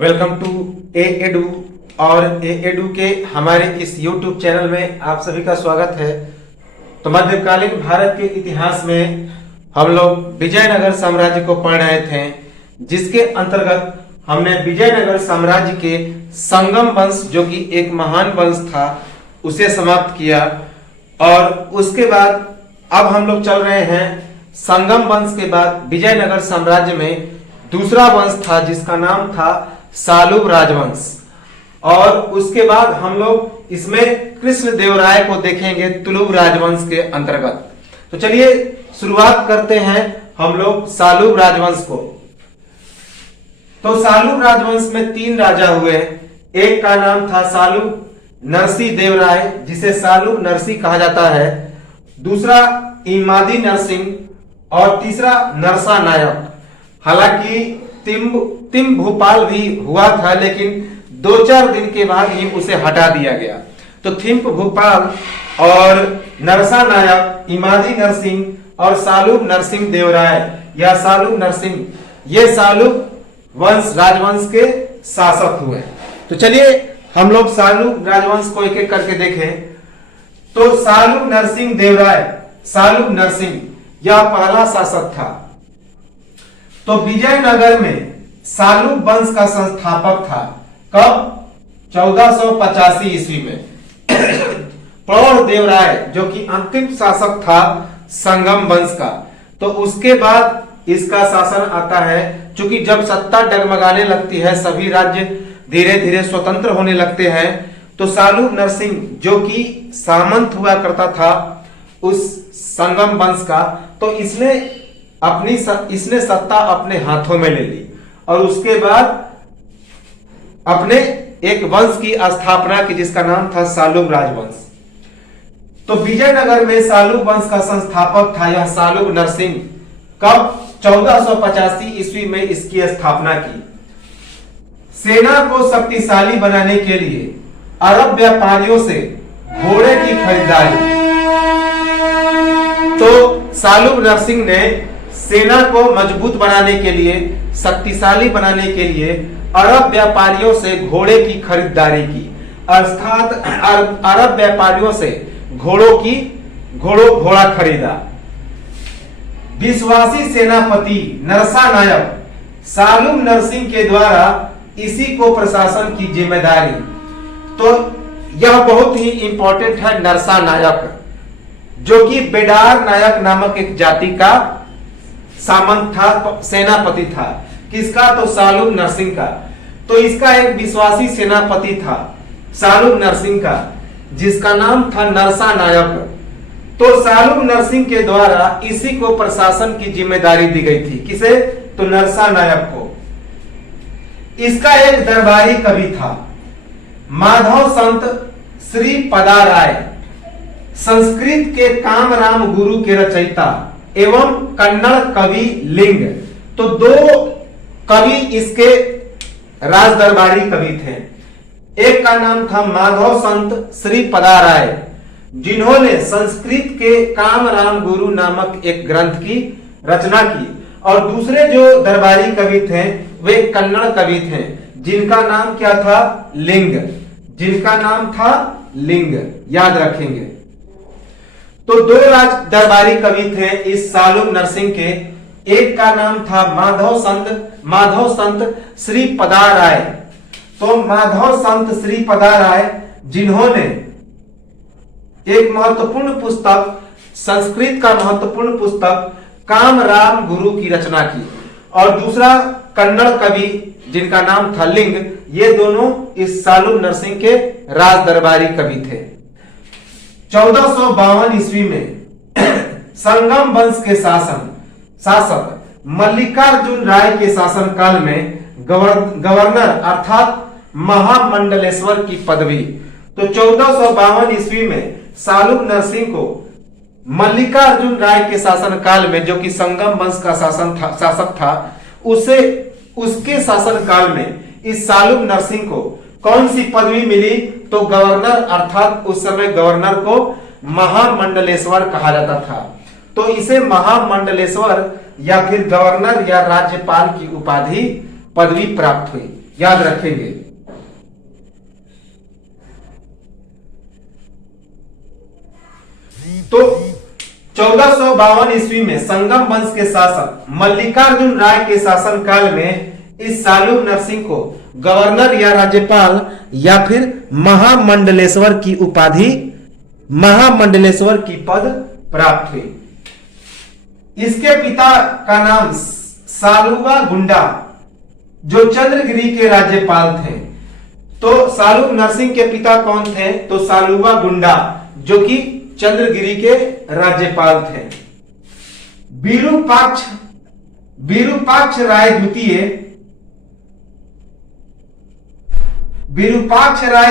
Welcome to A edu और ए edu के हमारे इस YouTube चैनल में आप सभी का स्वागत है। तो मध्यकालीन भारत के इतिहास में हम लोग विजयनगर साम्राज्य को पढ़ रहे थे, जिसके अंतर्गत हमने विजयनगर साम्राज्य के संगम वंश जो कि एक महान वंश था उसे समाप्त किया। और उसके बाद अब हम लोग चल रहे हैं संगम वंश के बाद विजयनगर साम्राज्य में दूसरा वंश था जिसका नाम था सालुब राजवंश। और उसके बाद हम लोग इसमें कृष्ण देवराय को देखेंगे तुलुब राजवंश के अंतर्गत। तो चलिए शुरुआत करते हैं हम लोग सालुब राजवंश को। तो सालुब राजवंश में 3 राजा हुए। एक का नाम था सालुब नरसी देवराय, जिसे सालुब नरसी कहा जाता है। दूसरा इमादी नरसिंह और तीसरा नरसा नायक। हालांकि तिम भोपाल भी हुआ था, लेकिन 2-4 दिन के बाद ही उसे हटा दिया गया। तो थिम्प भोपाल और नरसा नायक, इमादी नरसिंह और सालुब नरसिंह देवराय या सालुब नरसिंह, ये सालुब वंश राजवंश के शासक हुए। तो चलिए हम लोग सालुब राजवंश को एक एक करके देखें। तो सालुब नरसिंह देवराय, सालुब नरसिंह यह पहला शासक था। तो विजयनगर में सालुब वंश का संस्थापक था। कब? 1485 ईस्वी में। प्रौढ़ देवराय जो कि अंतिम शासक था संगम वंश का। तो उसके बाद इसका शासन आता है। क्योंकि जब सत्ता डगमगाने लगती है, सभी राज्य धीरे धीरे स्वतंत्र होने लगते हैं, तो सालुब नरसिंह जो कि सामंत हुआ करता था उस संगम वंश का, तो इसने सत्ता अपने हाथों में ले ली और उसके बाद अपने एक वंश की स्थापना की जिसका नाम था सालुब राजवंश। तो विजयनगर में सालुब वंश का संस्थापक था यह सालुब नरसिंह। कब? 1485 ईस्वी में इसकी स्थापना की। सेना को शक्तिशाली बनाने के लिए अरब व्यापारियों से घोड़े की खरीदारी। तो सालुब नरसिंह ने सेना को मजबूत बनाने के लिए, शक्तिशाली बनाने के लिए अरब व्यापारियों से घोड़े की खरीदारी की। अर्थात अरब व्यापारियों से घोड़ा खरीदा। विश्वासी सेनापति नरसा नायक सालुब नरसिंह के द्वारा इसी को प्रशासन की जिम्मेदारी। तो यह बहुत ही इंपॉर्टेंट है। नरसा नायक जो कि बेडार नायक नामक एक जाति का सामंत था, सेनापति था। किसका? तो सालुब नरसिंह का। तो इसका एक विश्वासी सेनापति था सालुब नरसिंह का, जिसका नाम था नरसा नायक। तो सालुब नरसिंह के द्वारा इसी को प्रशासन की जिम्मेदारी दी गई थी। किसे? तो नरसा नायक को। इसका एक दरबारी कवि था माधव संत श्री पदा राय, संस्कृत के कामराम गुरु के रचयिता एवं कन्नड़ कवि लिंग। तो 2 कवि इसके राज दरबारी कवि थे। एक का नाम था माधव संत श्री पदा राय, जिन्होंने संस्कृत के कामराम गुरु नामक एक ग्रंथ की रचना की। और दूसरे जो दरबारी कवि थे वे कन्नड़ कवि थे, जिनका नाम क्या था? लिंग। जिनका नाम था लिंग, याद रखेंगे। तो 2 राज दरबारी कवि थे इस सालुब नरसिंह के। एक का नाम था माधव संत श्री पदा राय। तो माधव संत श्री पदा राय, जिन्होंने एक महत्वपूर्ण पुस्तक, संस्कृत का महत्वपूर्ण पुस्तक कामराम गुरु की रचना की। और दूसरा कन्नड़ कवि जिनका नाम था लिंग। ये दोनों इस सालुब नरसिंह के राज दरबारी कवि थे। 1452 ईस्वी में संगम वंश के शासक मल्लिकार्जुन राय के शासनकाल में गवर्नर अर्थात महामंडलेश्वर की पदवी। तो 1452 ईस्वी में सालुब नरसिंह को मल्लिकार्जुन राय के शासनकाल में, जो कि संगम वंश का शासक था, उसके शासनकाल में इस सालुब नरसिंह को कौन सी पदवी मिली? तो गवर्नर, अर्थात उस समय गवर्नर को महामंडलेश्वर कहा जाता था। तो इसे महामंडलेश्वर या फिर गवर्नर या राज्यपाल की पदवी प्राप्त हुई। याद रखेंगे। तो 1452 ईस्वी में संगम वंश के शासक मल्लिकार्जुन राय के शासन काल में इस सालुब नरसिंह को गवर्नर या राज्यपाल या फिर महामंडलेश्वर की उपाधि, महामंडलेश्वर की पद प्राप्त हुई। इसके पिता का नाम सालुबा गुंडा जो चंद्रगिरी के राज्यपाल थे। तो सालुब नरसिंह के पिता कौन थे? तो सालुबा गुंडा जो कि चंद्रगिरी के राज्यपाल थे। विरूपाक्ष राय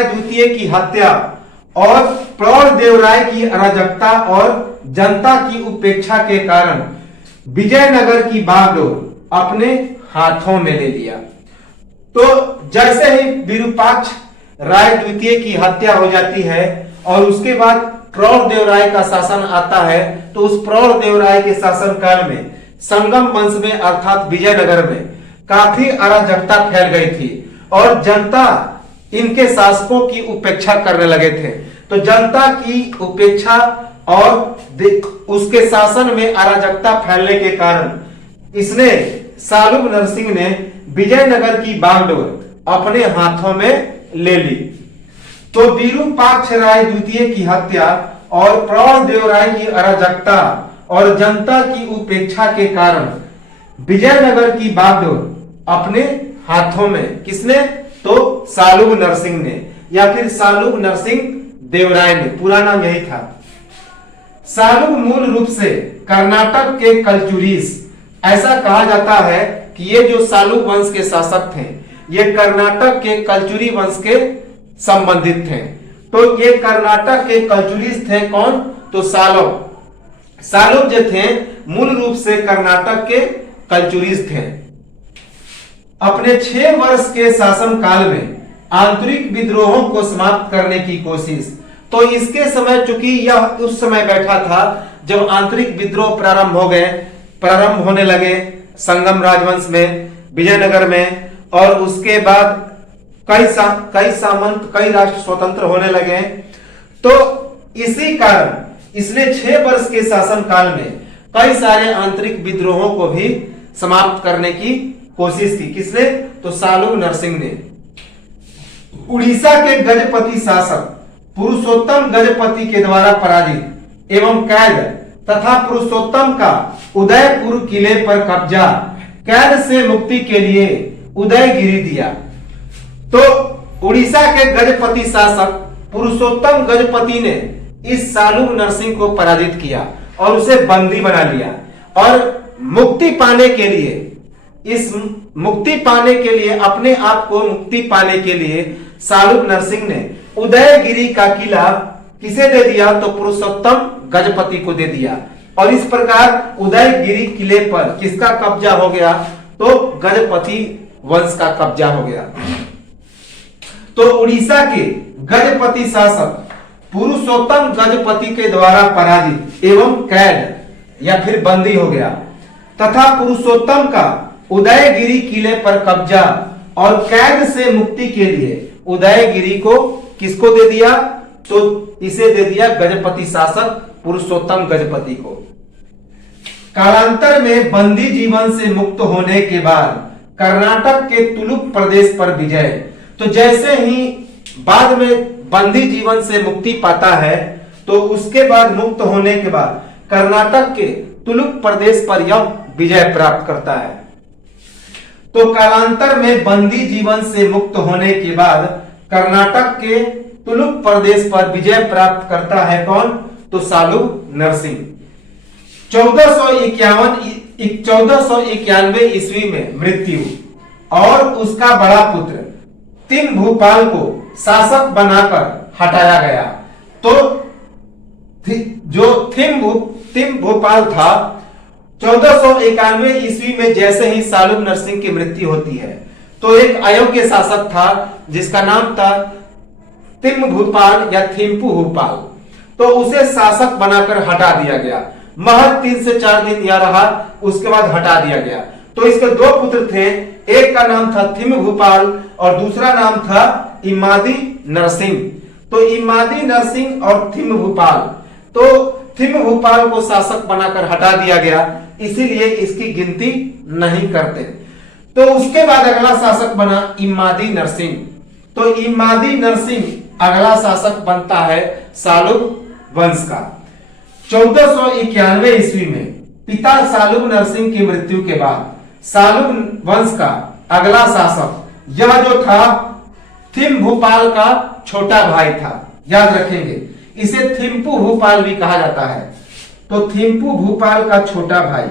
द्वितीय की हत्या और प्रौढ़देव राय की अराजकता और जनता की उपेक्षा के कारण विजयनगर की बागडोर अपने हाथों में ले लिया। तो जैसे ही विरूपाक्ष राय द्वितीय की हत्या हो जाती है और उसके बाद प्रौढ़देव राय का शासन आता है, तो उस प्रौढ़देव राय के शासन काल में संगम वंश में अर्थात विजयनगर में काफी अराजकता फैल गई थी और जनता इनके शासकों की उपेक्षा करने लगे थे। तो जनता की उपेक्षा और उसके शासन में अराजकता फैलने के कारण इसने सालुब नरसिंह ने विजयनगर की बागडोर अपने हाथों में ले ली। तो विरूपाक्ष राय द्वितीय की हत्या और प्रौढ़देव राय की अराजकता और जनता की उपेक्षा के कारण विजयनगर की बागडोर अपने हाथों में किसने? तो सालुब नरसिंह ने या फिर सालुब नरसिंह देवराय ने, पूरा नाम यही था। सालुब मूल रूप से कर्नाटक के कलचुरीस, ऐसा कहा जाता है कि ये जो सालुब वंश के शासक थे ये कर्नाटक के कलचुरी वंश के संबंधित थे। तो ये कर्नाटक के कलचुरीस थे कौन? तो सालुब जो थे मूल रूप से कर्नाटक के कलचुरीस थे। अपने 6 वर्ष के शासन काल में आंतरिक विद्रोहों को समाप्त करने की कोशिश। तो इसके समय, चूंकि यह उस समय बैठा था जब आंतरिक विद्रोह प्रारंभ होने लगे संगम राजवंश में, विजयनगर में, और उसके बाद कई सामंत, कई राष्ट्र स्वतंत्र होने लगे। तो इसी कारण इसने 6 वर्ष के शासन काल में कई सारे आंतरिक विद्रोहों को भी समाप्त करने की कोशिश की। किसने? तो सालुब नरसिंह ने। उड़ीसा के गजपति शासक पुरुषोत्तम गजपति के द्वारा पराजित एवं कैद तथा पुरुषोत्तम का उदयपुर किले पर कब्जा, कैद से मुक्ति के लिए उदयगिरी दिया। तो उड़ीसा के गजपति शासक पुरुषोत्तम गजपति ने इस सालुब नरसिंह को पराजित किया और उसे बंदी बना लिया और मुक्ति पाने के लिए अपने आप को मुक्ति पाने के लिए सालुब नरसिंह ने उदयगिरी का किला किसे दे दिया? तो पुरुषोत्तम गजपति को दे दिया। और इस प्रकार उदयगिरी किले पर किसका कब्जा हो गया? तो गजपति वंश का कब्जा हो गया। तो उड़ीसा के गजपति शासक पुरुषोत्तम गजपति के द्वारा पराजित एवं कैद या फिर बंदी हो गया तथा पुरुषोत्तम का उदयगिरी किले पर कब्जा और कैद से मुक्ति के लिए उदयगिरी को किसको दे दिया? तो इसे दे दिया गजपति शासक पुरुषोत्तम गजपति को। कालांतर में बंदी जीवन से मुक्त होने के बाद कर्नाटक के तुलुक प्रदेश पर विजय। तो जैसे ही बाद में बंदी जीवन से मुक्ति पाता है तो उसके बाद मुक्त होने के बाद कर्नाटक के तुलुक प्रदेश पर यह विजय प्राप्त करता है। तो कालांतर में बंदी जीवन से मुक्त होने के बाद कर्नाटक के तुलुक प्रदेश पर विजय प्राप्त करता है कौन? तो सालुब नरसिंह। 1491 ईस्वी में मृत्यु और उसका बड़ा पुत्र तिम्भूपाल को शासक बनाकर हटाया गया। तो जो तिम्भूपाल था 1491 ईस्वी में जैसे ही सालुब नरसिंह की मृत्यु होती है तो एक अयोग्य शासक था जिसका नाम था तिम्भूपाल या थिम्पुपाल। तो उसे शासक बनाकर हटा दिया गया। महज 3 से 4 दिन यह रहा, उसके बाद हटा दिया गया। तो इसके दो पुत्र थे, एक का नाम था थिम भूपाल और दूसरा नाम था इमादी नरसिंह। तो इमादी नरसिंह और थिम भूपाल, तो थिम भूपाल को शासक बनाकर हटा दिया गया, इसीलिए इसकी गिनती नहीं करते। तो उसके बाद अगला शासक बना इमादी नरसिंह। तो इमादी नरसिंह अगला शासक बनता है सालुब वंश का। 1491 ईस्वी में पिता सालुब नरसिंह की मृत्यु के बाद सालुब वंश का अगला शासक यह जो था थिम भूपाल का छोटा भाई था। याद रखेंगे, इसे थिम्पू भूपाल भी कहा जाता है। तो थिम्पू भूपाल का छोटा भाई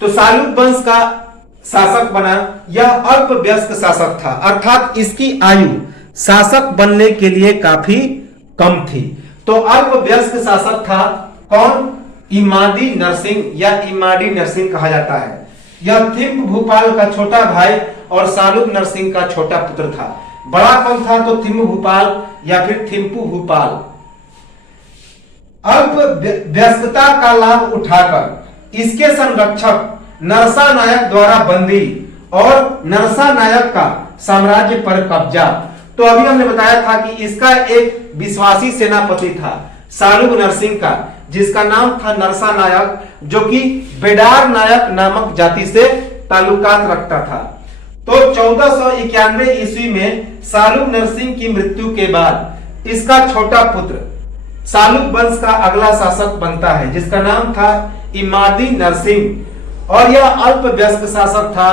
तो सालुब वंश का शासक बना। यह अल्प वयस्क शासक था, अर्थात इसकी आयु शासक बनने के लिए काफी कम थी। तो अल्प वयस्क शासक था कौन? इमादी नरसिंह या इमाडी नरसिंह कहा जाता है। यह थिम्प भूपाल का छोटा भाई और सालुब नरसिंह का छोटा पुत्र था। बड़ा कौन था? तो थिम्प भूपाल या फिर थिम्पू भूपाल। अल्प व्यस्तता का लाभ उठाकर इसके संरक्षक नरसा नायक द्वारा बंदी और नरसा नायक का साम्राज्य पर कब्जा। तो अभी हमने बताया था कि इसका एक विश्वासी सेनापति था सालुब नरसिंह का, जिसका नाम था नरसा नायक, जो कि बेडार नायक नामक जाति से ताल्लुकात रखता था। तो 1491 ईस्वी में सालुब नरसिंह की मृत्यु के बाद इसका छोटा पुत्र सालुब वंश का अगला शासक बनता है, जिसका नाम था इमादी नरसिंह। और यह अल्प वयस्क शासक था,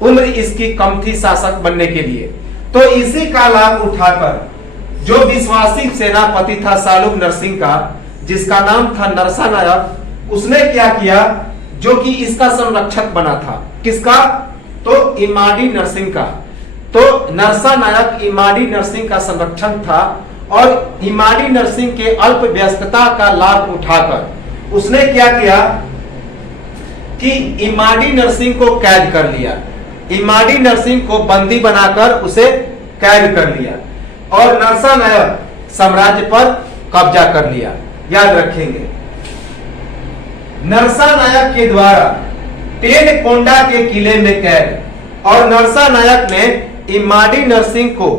उम्र इसकी कम थी शासक बनने के लिए। तो इसी का लाभ उठाकर जो विश्वासी सेनापति था सालुब नरसिंह का, जिसका नाम था नरसा नायक, उसने क्या किया? जो कि इसका संरक्षक बना था। किसका? तो इमाडी नरसिंह का। तो नरसा नायक इमाडी नरसिंह का संरक्षक था और इमाडी नरसिंह के अल्प व्यस्तता का लाभ उठाकर उसने क्या किया कि इमाडी नरसिंह को कैद कर लिया। इमाडी नरसिंह को बंदी बनाकर उसे कैद कर लिया और नरसा नायक साम्राज्य पर कब्जा कर लिया। याद रखेंगे, नरसा नायक के द्वारा पेनकोंडा के किले में कैद और नरसा नायक ने इमाडी नरसिंह को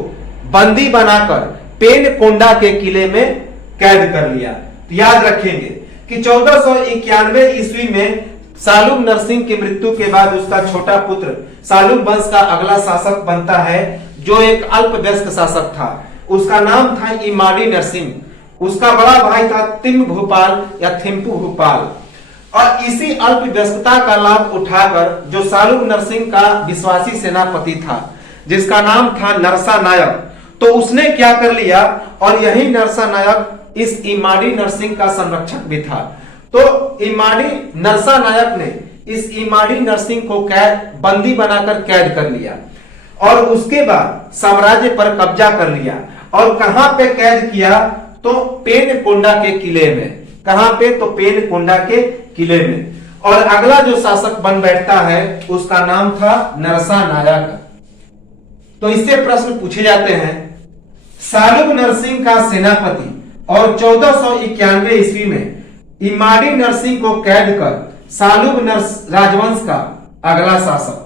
बंदी बनाकर पेनकोंडा के किले में कैद कर लिया। तो याद रखेंगे कि 1491 ईस्वी में सालुब नरसिंह की मृत्यु के बाद उसका छोटा पुत्र सालुब वंश का अगला शासक बनता है, जो एक अल्प वयस्क शासक था। उसका नाम था इमाडी नरसिंह। उसका बड़ा भाई था तिम भूपाल या थिम्पू भूपाल। और इसी अल्प व्यस्तता का लाभ उठाकर जो सालुब नरसिंह का विश्वासी सेनापति था, जिसका नाम था नरसा नायक, तो उसने क्या कर लिया, और यही नरसा नायक इस इमाडी नरसिंह का संरक्षक भी था। तो इमाडी नरसा नायक ने इस इमाडी नरसिंह को बंदी बनाकर कैद कर लिया और उसके बाद साम्राज्य पर कब्जा कर लिया। और कहां पे कैद किया? तो पेनकोंडा के किले में। कहां पे? तो पेनकोंडा के किले में। और अगला जो शासक बन बैठता है उसका नाम था नरसा नायक। तो इससे प्रश्न पूछे जाते हैं, सालुब नरसिंह का सेनापति और 1491 ईस्वी में इमाडी नरसिंह को कैद कर सालुब राजवंश का अगला शासक।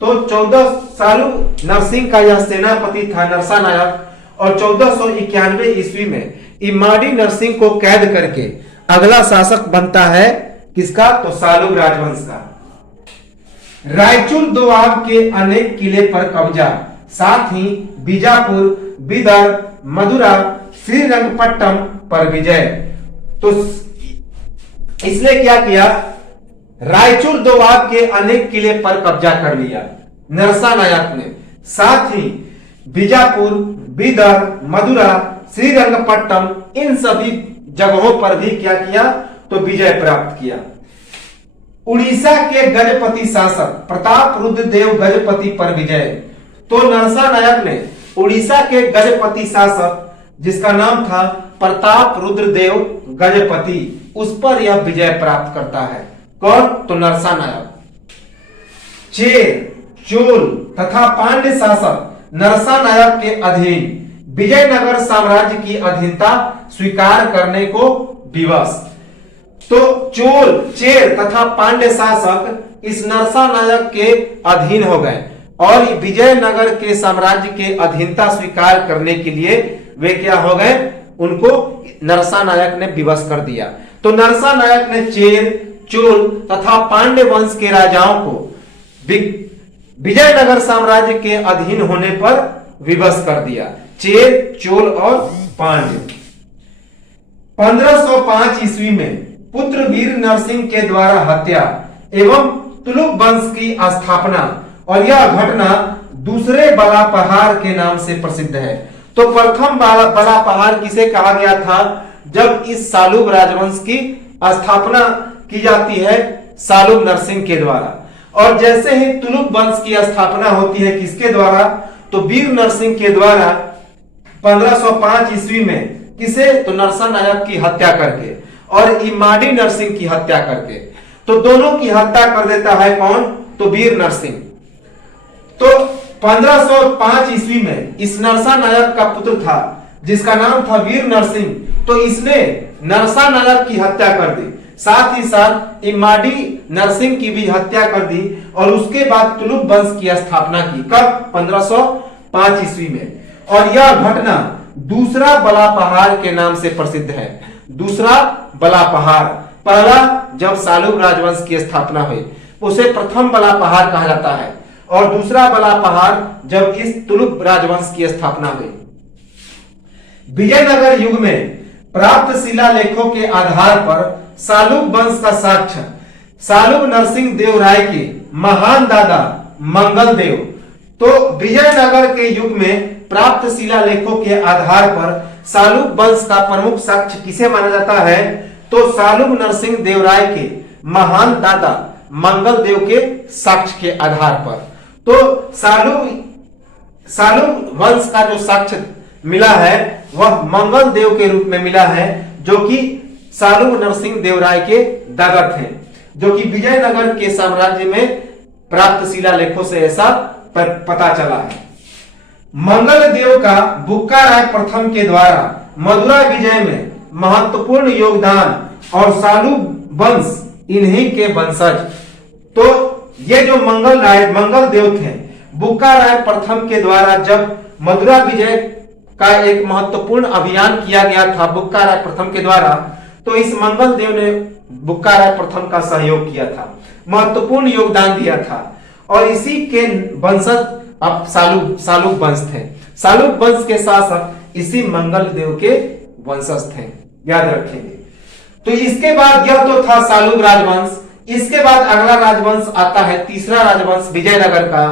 तो 14 सालुब नरसिंह का यह सेनापति था नरसा नायक, और 1491 ईस्वी में इमाडी नरसिंह को कैद करके अगला शासक बनता है किसका? तो सालुब राजवंश का। रायचूर दोआब के अनेक किले पर कब्जा, साथ ही बीजापुर, बिदर, मदुरा, श्रीरंगपट्टम पर विजय। तो इसने क्या किया? रायचूर दोआब के अनेक किले पर कब्जा कर लिया नरसा नायक ने। साथ ही बीजापुर, बिदर, मदुरा, श्रीरंगपट्टम, इन सभी जगहों पर भी क्या किया? तो विजय प्राप्त किया। उड़ीसा के गजपति शासक प्रताप रुद्र देव गजपति पर विजय। तो नरसा नायक ने उड़ीसा के गजपति शासक, जिसका नाम था प्रताप रुद्र देव गजपति, उस पर यह विजय प्राप्त करता है। कौन? तो नरसा नायक। चेर चोल तथा पांड्य शासक नरसा नायक के अधीन विजयनगर साम्राज्य की अधीनता स्वीकार करने को विवश। तो चोल, चेर तथा पांड्य शासक इस नरसा नायक के अधीन हो गए और विजयनगर के साम्राज्य के अधीनता स्वीकार करने के लिए वे क्या हो गए, उनको नरसा नायक ने विवश कर दिया। तो नरसा नायक ने चेर, चोल तथा पांड्य वंश के राजाओं को विजयनगर साम्राज्य के अधीन होने पर विवश कर दिया, चेर, चोल और पांड्य। 1505 ईस्वी में पुत्र वीर नरसिंह के द्वारा हत्या एवं तुलुक वंश की स्थापना, और यह घटना दूसरे बड़ा पहाड़ के नाम से प्रसिद्ध है। तो प्रथम बड़ा पहाड़ किसे कहा गया था, जब इस सालुब राजवंश की स्थापना की जाती है सालुब नरसिंह के द्वारा, और जैसे ही तुलुक वंश की स्थापना होती है किसके द्वारा, तो वीर नरसिंह के द्वारा 1505 ईस्वी में, किसे, तो नरसा नायक की हत्या करके और इमाडी नरसिंह की हत्या करके। तो दोनों की हत्या कर देता है कौन, तो वीर नरसिंह। तो 1505 ईस्वी में इस नरसा नायक का पुत्र था जिसका नाम था वीर नरसिंह, तो इसने नरसा नायक की हत्या कर दी, साथ ही साथ इमाडी नरसिंह की भी हत्या कर दी, और उसके बाद तुलुक वंश की स्थापना की। कब, 1505 ईस्वी में। और यह घटना दूसरा बला पहाड़ के नाम से प्रसिद्ध है। दूसरा बला पहाड़, पहला जब सालुब राजवंश की स्थापना हुई उसे प्रथम बला पहाड़ कहा जाता है, और दूसरा बला पहाड़ जब इस तुलुक राजवंश की स्थापना हुई। विजयनगर युग में प्राप्त शिलालेखों के आधार पर सालुब वंश का साक्ष्य सालुब नरसिंह देव राय के महान दादा मंगल देव। तो विजयनगर के युग में प्राप्त शिलालेखों के आधार पर सालुब वंश का प्रमुख साक्ष्य किसे माना जाता है, तो सालुब नरसिंह देव राय के महान दादा मंगल देव के साक्ष्य के आधार पर। तो सालुब वंश का जो साक्ष्य मिला है वह मंगल देव के रूप में मिला है, जो कि सालुब नरसिंह देव राय के दादा थे, जो कि विजयनगर के साम्राज्य में प्राप्त शिलालेखों से ऐसा पता चला है। मंगल देव का बुक्का राय प्रथम के द्वारा मदुरा विजय में महत्वपूर्ण योगदान, और सालुब वंश इन्हीं के वंशज। तो ये जो मंगल देव थे, बुक्का राय प्रथम के द्वारा जब मदुरा विजय का एक महत्वपूर्ण अभियान किया गया था बुक्का राय प्रथम के द्वारा, तो इस मंगल देव ने बुक्का राय प्रथम का सहयोग किया था, महत्वपूर्ण योगदान दिया था, और इसी के वंशज अब सालुब वंश थे। सालुब वंश के शासक इसी मंगल देव के वंशज थे, याद रखेंगे। तो इसके बाद यह तो था सालुब राजवंश। इसके बाद अगला राजवंश आता है, तीसरा राजवंश विजयनगर का,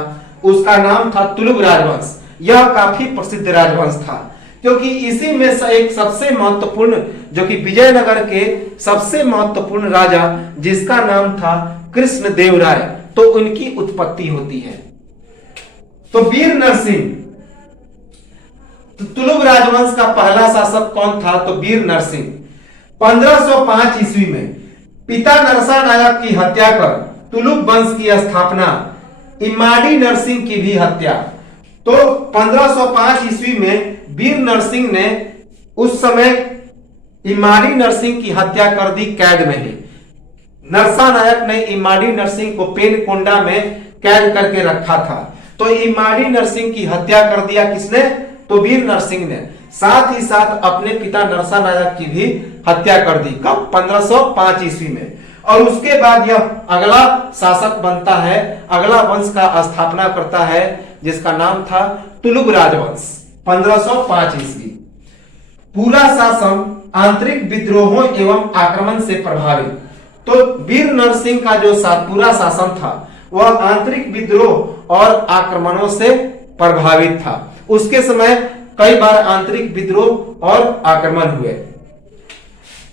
उसका नाम था तुलुक राजवंश। यह काफी प्रसिद्ध राजवंश था, क्योंकि इसी में से एक सबसे महत्वपूर्ण, जो कि विजयनगर के सबसे महत्वपूर्ण राजा जिसका नाम था कृष्ण देव राय, तो उनकी उत्पत्ति होती है। तो वीर नरसिंह, तो तुलुक राजवंश का पहला शासक कौन था, तो वीर नरसिंह। 1505 ईस्वी में पिता नरसा नायक की हत्या कर तुलुक वंश की स्थापना, इमाडी नरसिंह की भी हत्या। तो 1505 ईस्वी में वीर नरसिंह ने उस समय इमाडी नरसिंह की हत्या कर दी कैद में ही। नरसा नायक ने इमाडी नरसिंह को पेनकोंडा में कैद करके रखा था, तो इमाडी नरसिंह की हत्या कर दिया किसने, तो वीर नरसिंह ने। साथ ही साथ अपने पिता नरसा नायक की भी हत्या कर दी। कब, 1505 ईस्वी में। और उसके बाद यह अगला शासक बनता है, अगला वंश का स्थापना करता है, जिसका नाम था तुलुक राजवंश, 1505 ईस्वी। पूरा शासन आंतरिक विद्रोहों एवं आक्रमण से प्रभावित। तो वीर नरसिंह का जो पूरा शासन था वह आंतरिक विद्रोह और आक्रमणों से प्रभावित था। उसके समय कई बार आंतरिक विद्रोह और आक्रमण हुए।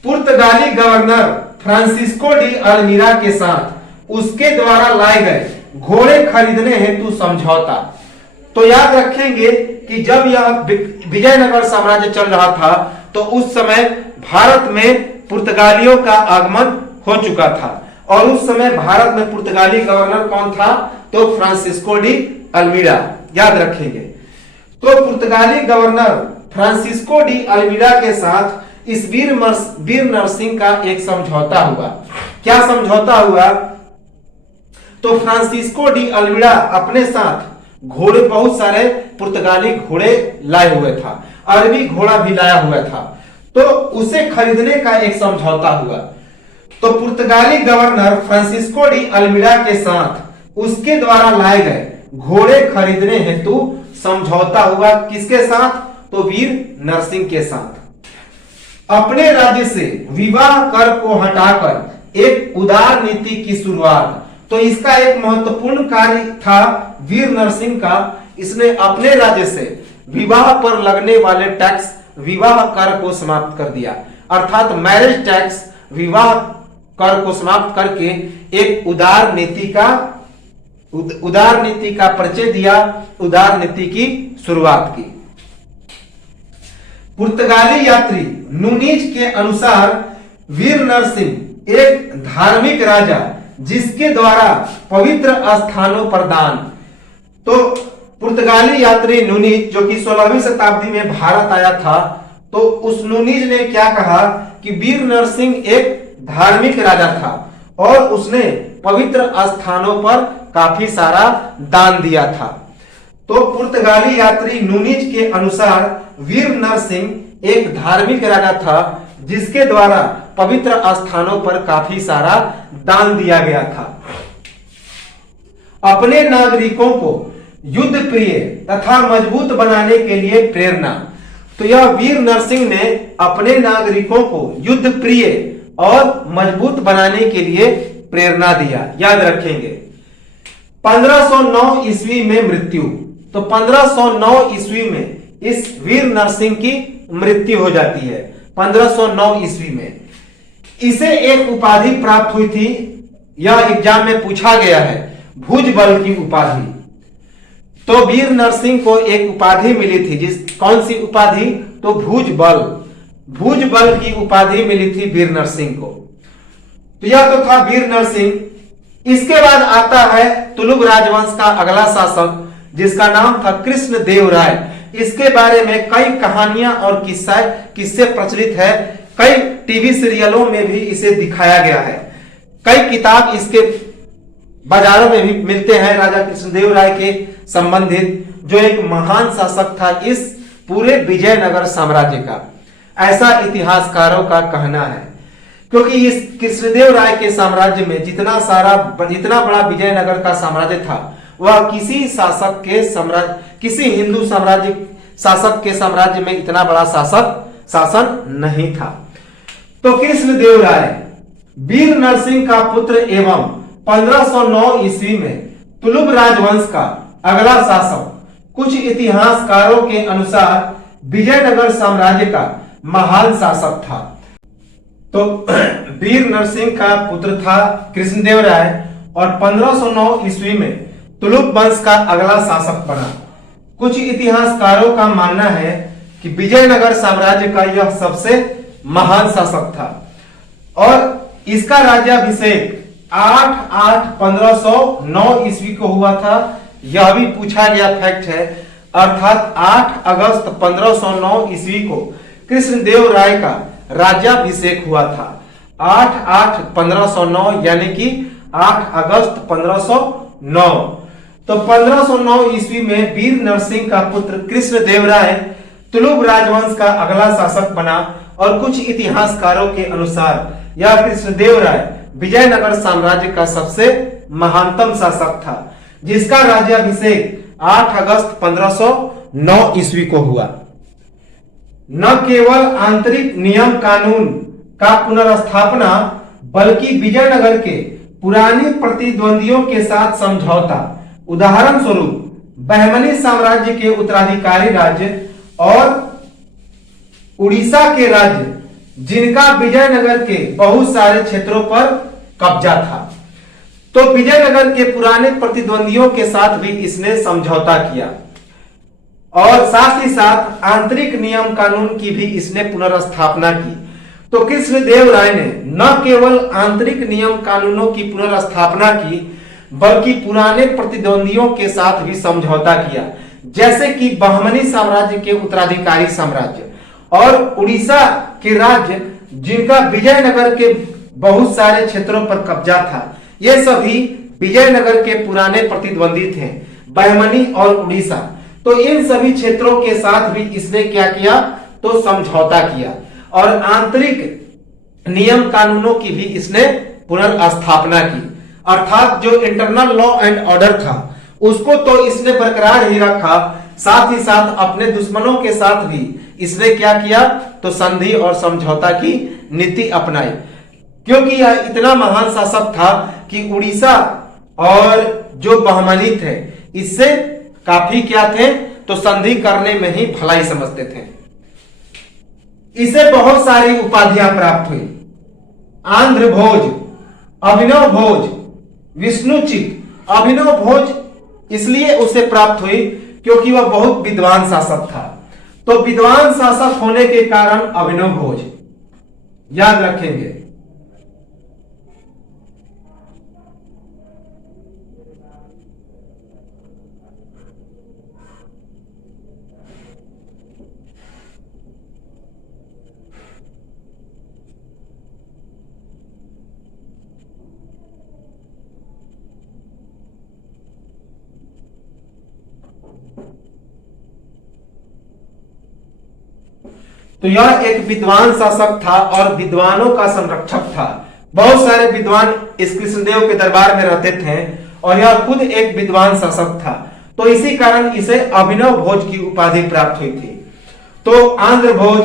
पुर्तगाली गवर्नर फ्रांसिस्को डी अल्मीरा के साथ उसके द्वारा लाए गए घोड़े खरीदने हेतु समझौता। तो याद रखेंगे कि जब यह विजयनगर साम्राज्य चल रहा था तो उस समय भारत में पुर्तगालियों का आगमन हो चुका था और उस समय भारत में पुर्तगाली गवर्नर कौन था? तो फ्रांसिस्को डी अल्मीडा, याद रखेंगे। तो पुर्तगाली गवर्नर फ्रांसिस्को डी अल्मीडा के साथ इस वीर नरसिंह का एक समझौता हुआ। क्या समझौता हुआ? तो फ्रांसिस्को डी अल्मीडा अपने साथ घोड़े, बहुत सारे पुर्तगाली घोड़े लाए हुए था, अरबी घोड़ा भी लाया हुआ था, तो उसे खरीदने का एक समझौता हुआ। तो पुर्तगाली गवर्नर फ्रांसिस्को डी अल्मीडा के साथ उसके द्वारा लाए गए घोड़े खरीदने हेतु समझौता हुआ। किसके साथ? तो वीर नरसिंह के साथ। अपने राज्य से विवाह कर को हटाकर एक उदार नीति की शुरुआत। तो इसका एक महत्वपूर्ण कार्य था वीर नरसिंह का। इसने अपने राज्य से विवाह पर लगने वाले टैक्स, विवाह कर को समाप्त कर दिया, अर्थात मैरिज टैक्स, विवाह कर को समाप्त करके एक उदार नीति का परिचय दिया, उदार नीति की शुरुआत की। पुर्तगाली यात्री नूनीज के अनुसार वीर नरसिंह एक धार्मिक राजा जिसके द्वारा पवित्र स्थानों पर दान। तो पुर्तगाली यात्री नूनीज जो कि 16वीं शताब्दी में भारत आया था, तो उस नूनीज ने क्या कहा कि वीर नरसिंह एक धार्मिक राजा था और उसने पवित्र स्थानों पर काफी सारा दान दिया था। तो पुर्तगाली यात्री नूनीज के अनुसार वीर नरसिंह एक धार्मिक राजा था जिसके द्वारा पवित्र स्थानों पर काफी सारा दान दिया गया था। अपने नागरिकों को युद्ध प्रिय तथा मजबूत बनाने के लिए प्रेरणा। तो यह वीर नरसिंह ने अपने नागरिकों को युद्ध प्रिय और मजबूत बनाने के लिए प्रेरणा दिया, याद रखेंगे। 1509 ईस्वी में मृत्यु। तो 1509 ईस्वी में इस वीर नरसिंह की मृत्यु हो जाती है। 1509 ईस्वी में इसे एक उपाधि प्राप्त हुई थी, यह एग्जाम में पूछा गया है, भुजबल की उपाधि। तो वीर नरसिंह को एक उपाधि मिली थी, कौन सी उपाधि? तो भुजबल की उपाधि मिली थी वीर नरसिंह को। तो यह तो था वीर नरसिंह। इसके बाद आता है तुलुक राजवंश का अगला शासक जिसका नाम था कृष्णदेव राय। इसके बारे में कई कहानियां और किस्से प्रचलित है, कई टीवी सीरियलों में भी इसे दिखाया गया है, कई किताब इसके बाजारों में भी मिलते हैं राजा कृष्णदेव राय के संबंधित, जो एक महान शासक था इस पूरे विजयनगर साम्राज्य का, ऐसा इतिहासकारों का कहना है। क्योंकि इस कृष्णदेव राय के साम्राज्य में जितना बड़ा विजयनगर का साम्राज्य था, वह किसी हिंदू शासक के साम्राज्य में इतना बड़ा शासन नहीं था। तो कृष्णदेव राय वीर नरसिंह का पुत्र एवं 1509 ईस्वी में तुलुक राजवंश का अगला शासक। कुछ इतिहासकारों के अनुसार विजयनगर साम्राज्य का महान शासक था। तो वीर नरसिंह का पुत्र था कृष्णदेव राय और 1509 ईस्वी में तुलुक वंश का अगला शासक बना। कुछ इतिहासकारों का मानना है कि विजयनगर साम्राज्य का यह सबसे महान शासक था और इसका राज्याभिषेक 8/8/1509 ईस्वी को हुआ था। यह भी पूछा गया फैक्ट है, अर्थात 8 अगस्त 1509 ईस्वी को कृष्णदेव राय का राज्याभिषेक हुआ था। 8/8/1509 यानी कि 8 अगस्त 1509। तो 1509 ईस्वी में वीर नरसिंह का पुत्र कृष्णदेव राय तुलुक राजवंश का अगला शासक बना और कुछ इतिहासकारों के अनुसार यह कृष्णदेव राय विजयनगर साम्राज्य का सबसे महानतम शासक था, जिसका राज्याभिषेक 8 अगस्त 1509 ईस्वी को हुआ। न केवल आंतरिक नियम कानून का पुनर्स्थापना बल्कि विजयनगर के पुराने प्रतिद्वंदियों के साथ समझौता, उदाहरण स्वरूप बहमनी साम्राज्य के उत्तराधिकारी राज्य और उड़ीसा के राज्य, जिनका विजयनगर के बहुत सारे क्षेत्रों पर कब्जा था। तो विजयनगर के पुराने प्रतिद्वंदियों के साथ भी इसने समझौता किया और साथ ही साथ आंतरिक नियम कानून की भी इसने पुनर्स्थापना की। तो कृष्णदेव राय ने न केवल आंतरिक नियम कानूनों की पुनर्स्थापना की, बल्कि पुराने प्रतिद्वंदियों के साथ भी समझौता किया, जैसे कि बहमनी साम्राज्य के उत्तराधिकारी साम्राज्य और उड़ीसा के राज्य, जिनका विजयनगर के बहुत सारे क्षेत्रों पर कब्जा था। ये सभी विजयनगर के पुराने प्रतिद्वंदी थे, बहमनी और उड़ीसा। तो इन सभी क्षेत्रों के साथ भी इसने क्या किया, तो समझौता किया और आंतरिक नियम कानूनों की भी इसने पुनर्स्थापना की। अर्थात जो इंटरनल लॉ एंड ऑर्डर था उसको तो इसने बरकरार ही रखा, साथ ही साथ अपने दुश्मनों के साथ भी इसने क्या किया, तो संधि और समझौता की नीति अपनाई। क्योंकि यह इतना महान शासक था कि उड़ीसा और जो बहमनी थे इससे काफी क्या थे, तो संधि करने में ही भलाई समझते थे। इसे बहुत सारी उपाधियां प्राप्त हुई। आंध्र भोज, अभिनव भोज, विष्णुचित। अभिनव भोज इसलिए उसे प्राप्त हुई क्योंकि वह बहुत विद्वान शासक था। तो विद्वान शासक होने के कारण अभिनव भोज, याद रखेंगे। तो यह एक विद्वान शासक था और विद्वानों का संरक्षक था। बहुत सारे विद्वान इस कृष्णदेव के दरबार में रहते थे और यह खुद एक विद्वान शासक था। तो इसी कारण इसे अभिनव भोज की उपाधि प्राप्त हुई थी। तो आंध्र भोज,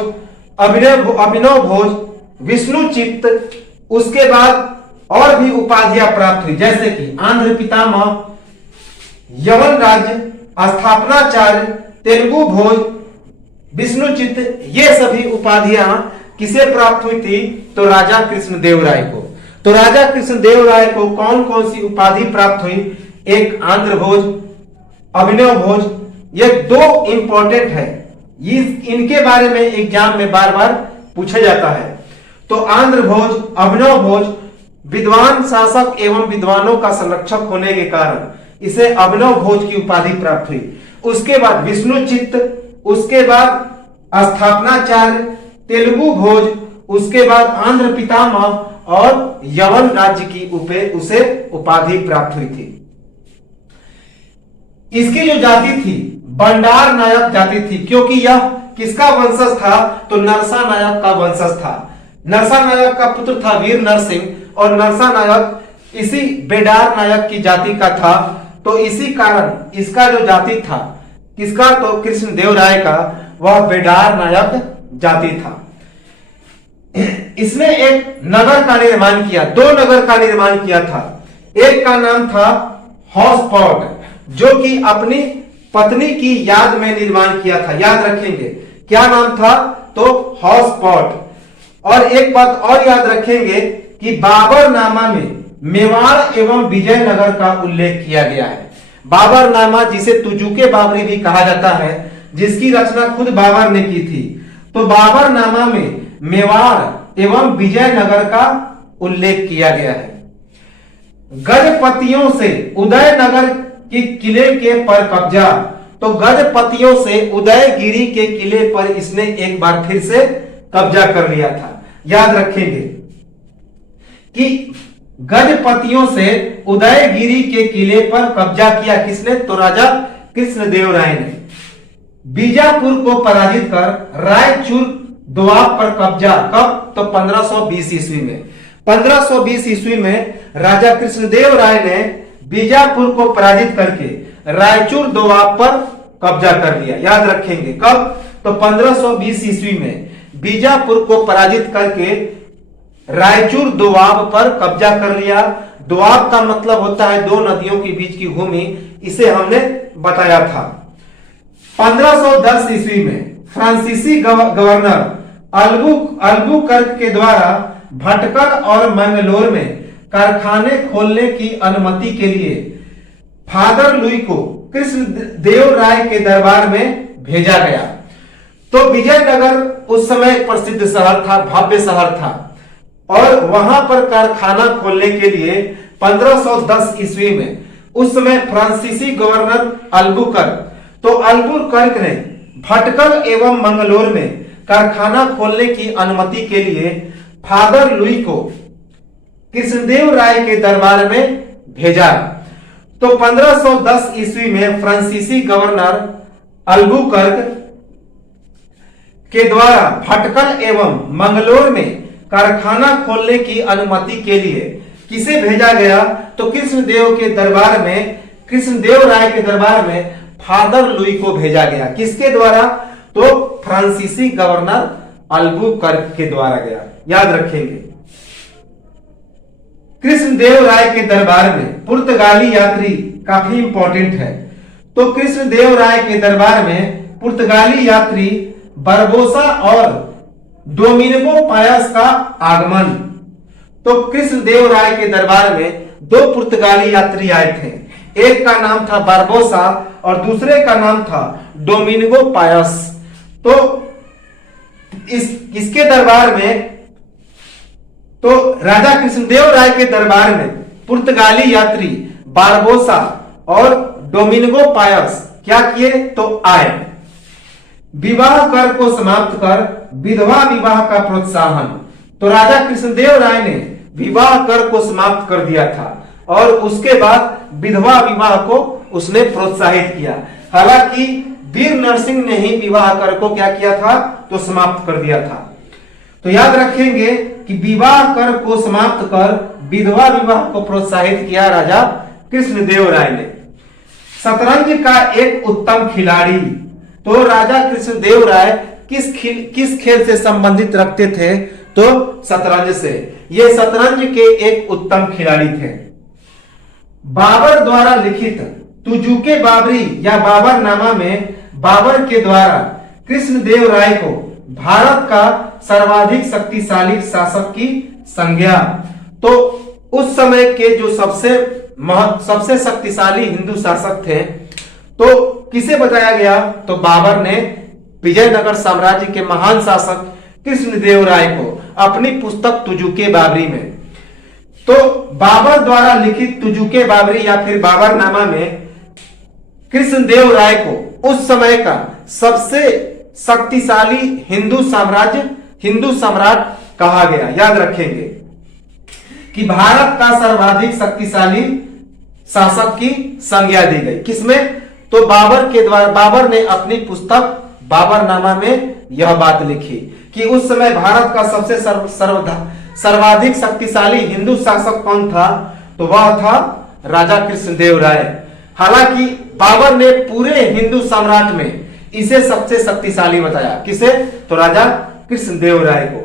अभिनव भोज, विष्णुचित्त, उसके बाद और भी उपाधियां प्राप्त हुई, जैसे कि आंध्र पितामह, यवन राज्य, स्थापनाचार्य, तेलुगु भोज, विष्णुचित्त। ये सभी उपाधियां किसे प्राप्त हुई थी, तो राजा कृष्णदेव राय को। तो राजा कृष्णदेव राय को कौन कौन सी उपाधि प्राप्त हुई, एक आंध्र भोज, अभिनव भोज। ये दो इंपॉर्टेंट है, इनके बारे में एग्जाम में बार बार पूछा जाता है। तो आंध्र भोज, अभिनव भोज, विद्वान शासक एवं विद्वानों का संरक्षक होने के कारण इसे अभिनव भोज की उपाधि प्राप्त हुई। उसके बाद विष्णुचित्त, उसके बाद स्थापनाचार्य, तेलुगु भोज, उसके बाद आंध्र पितामह और यवन राज्य की उसे उपाधि प्राप्त हुई थी। इसकी जो जाति थी बंडार नायक जाति थी, क्योंकि यह किसका वंशज था, तो नरसा नायक का वंशज था। नरसा नायक का पुत्र था वीर नरसिंह और नरसा नायक इसी बेडार नायक की जाति का था। तो इसी कारण इसका जो जाति था, किसका, तो कृष्णदेव राय का, वह बेडार नायक जाति था। इसने एक नगर का निर्माण किया, दो नगर का निर्माण किया था। एक का नाम था हॉसपॉट, जो कि अपनी पत्नी की याद में निर्माण किया था, याद रखेंगे। क्या नाम था, तो हॉसपॉट। और एक बात और याद रखेंगे कि बाबरनामा में मेवाड़ एवं विजयनगर का उल्लेख किया गया है। बाबरनामा, जिसे तुजुके बाबरी भी कहा जाता है, जिसकी रचना खुद बाबर ने की थी। तो बाबरनामा में मेवाड़ एवं विजयनगर का उल्लेख किया गया है। गजपतियों से उदयनगर के किले के पर कब्जा। तो गजपतियों से उदयगिरी के किले पर इसने एक बार फिर से कब्जा कर लिया था। याद रखेंगे कि गजपतियों से उदयगिरी के किले पर कब्जा किया किसने, तो राजा कृष्णदेव राय ने। बीजापुर को पराजित कर रायचूर दोआब पर कब्जा, कब, तो 1520 ईस्वी में। 1520 ईस्वी में राजा कृष्णदेव राय ने बीजापुर को पराजित करके रायचूर दोआब पर कब्जा कर लिया। याद रखेंगे कब, तो 1520 ईस्वी में बीजापुर को पराजित करके रायचूर दोआब पर कब्जा कर लिया। दोआब का मतलब होता है दो नदियों के बीच की भूमि, इसे हमने बताया था। 1510 ईस्वी में फ्रांसीसी गवर्नर अल्बुकर्क के द्वारा भटकल और मंगलोर में कारखाने खोलने की अनुमति के लिए फादर लुई को कृष्णदेव राय के दरबार में भेजा गया। तो विजयनगर उस समय प्रसिद्ध शहर था, भव्य शहर था, और वहां पर कारखाना खोलने के लिए 1510 ईस्वी में उस समय फ्रांसीसी गवर्नर अल्बुकर्क, तो अल्बुकर्क ने भटकल एवं मंगलोर में कारखाना खोलने की अनुमति के लिए फादर लुई को कृष्णदेव राय के दरबार में भेजा। तो 1510 ईस्वी में फ्रांसीसी गवर्नर अल्बुकर्क के द्वारा भटकल एवं मंगलोर में कारखाना खोलने की अनुमति के लिए किसे भेजा गया? तो कृष्णदेव के दरबार में, कृष्णदेव राय के दरबार में फादर लुई को भेजा गया। किसके द्वारा? तो फ्रांसीसी गवर्नर अल्बुकर्क के द्वारा गया। याद रखेंगे, कृष्णदेव राय के दरबार में पुर्तगाली यात्री काफी इंपॉर्टेंट है। तो कृष्णदेव राय के दरबार में पुर्तगाली यात्री बरबोसा और डोमिनिगो पायस का आगमन। तो कृष्णदेव राय के दरबार में दो पुर्तगाली यात्री आए थे, एक का नाम था बारबोसा और दूसरे का नाम था डोमिनिगो पायस। तो इसके दरबार में, तो राजा कृष्णदेव राय के दरबार में पुर्तगाली यात्री बारबोसा और डोमिनिगो पायस क्या किए? तो आए। विवाह कर को समाप्त कर विधवा विवाह का प्रोत्साहन। तो राजा कृष्णदेव राय ने विवाह कर को समाप्त कर दिया था और उसके बाद विधवा विवाह को उसने प्रोत्साहित किया। हालांकि वीर नरसिंह ने ही विवाह कर को क्या किया था? तो समाप्त कर दिया था। तो याद रखेंगे कि विवाह कर को समाप्त कर विधवा विवाह को प्रोत्साहित किया राजा कृष्णदेव राय ने। शतरंज का एक उत्तम खिलाड़ी। तो राजा कृष्णदेव राय किस खेल से संबंधित रखते थे? तो शतरंज से। ये शतरंज के एक उत्तम खिलाड़ी थे। बाबर द्वारा लिखित तुजुके बाबरी या बाबरनामा में बाबर के द्वारा कृष्णदेव राय को भारत का सर्वाधिक शक्तिशाली शासक की संज्ञा। तो उस समय के जो सबसे शक्तिशाली हिंदू शासक थे, तो किसे बताया गया? तो बाबर ने विजयनगर साम्राज्य के महान शासक कृष्णदेव राय को अपनी पुस्तक तुजुके बाबरी में, तो बाबर द्वारा लिखित तुजुके बाबरी या फिर बाबरनामा में कृष्णदेव राय को उस समय का सबसे शक्तिशाली हिंदू सम्राट कहा गया। याद रखेंगे कि भारत का सर्वाधिक शक्तिशाली शासक की संज्ञा दी गई। किसमें? तो बाबर के द्वारा। बाबर ने अपनी पुस्तक बाबरनामा में यह बात लिखी कि उस समय भारत का सबसे सर्वाधिक शक्तिशाली हिंदू शासक कौन था? तो वह था राजा कृष्णदेव राय। हालांकि बाबर ने पूरे हिंदू सम्राट में इसे सबसे शक्तिशाली बताया। किसे? तो राजा कृष्णदेव राय को।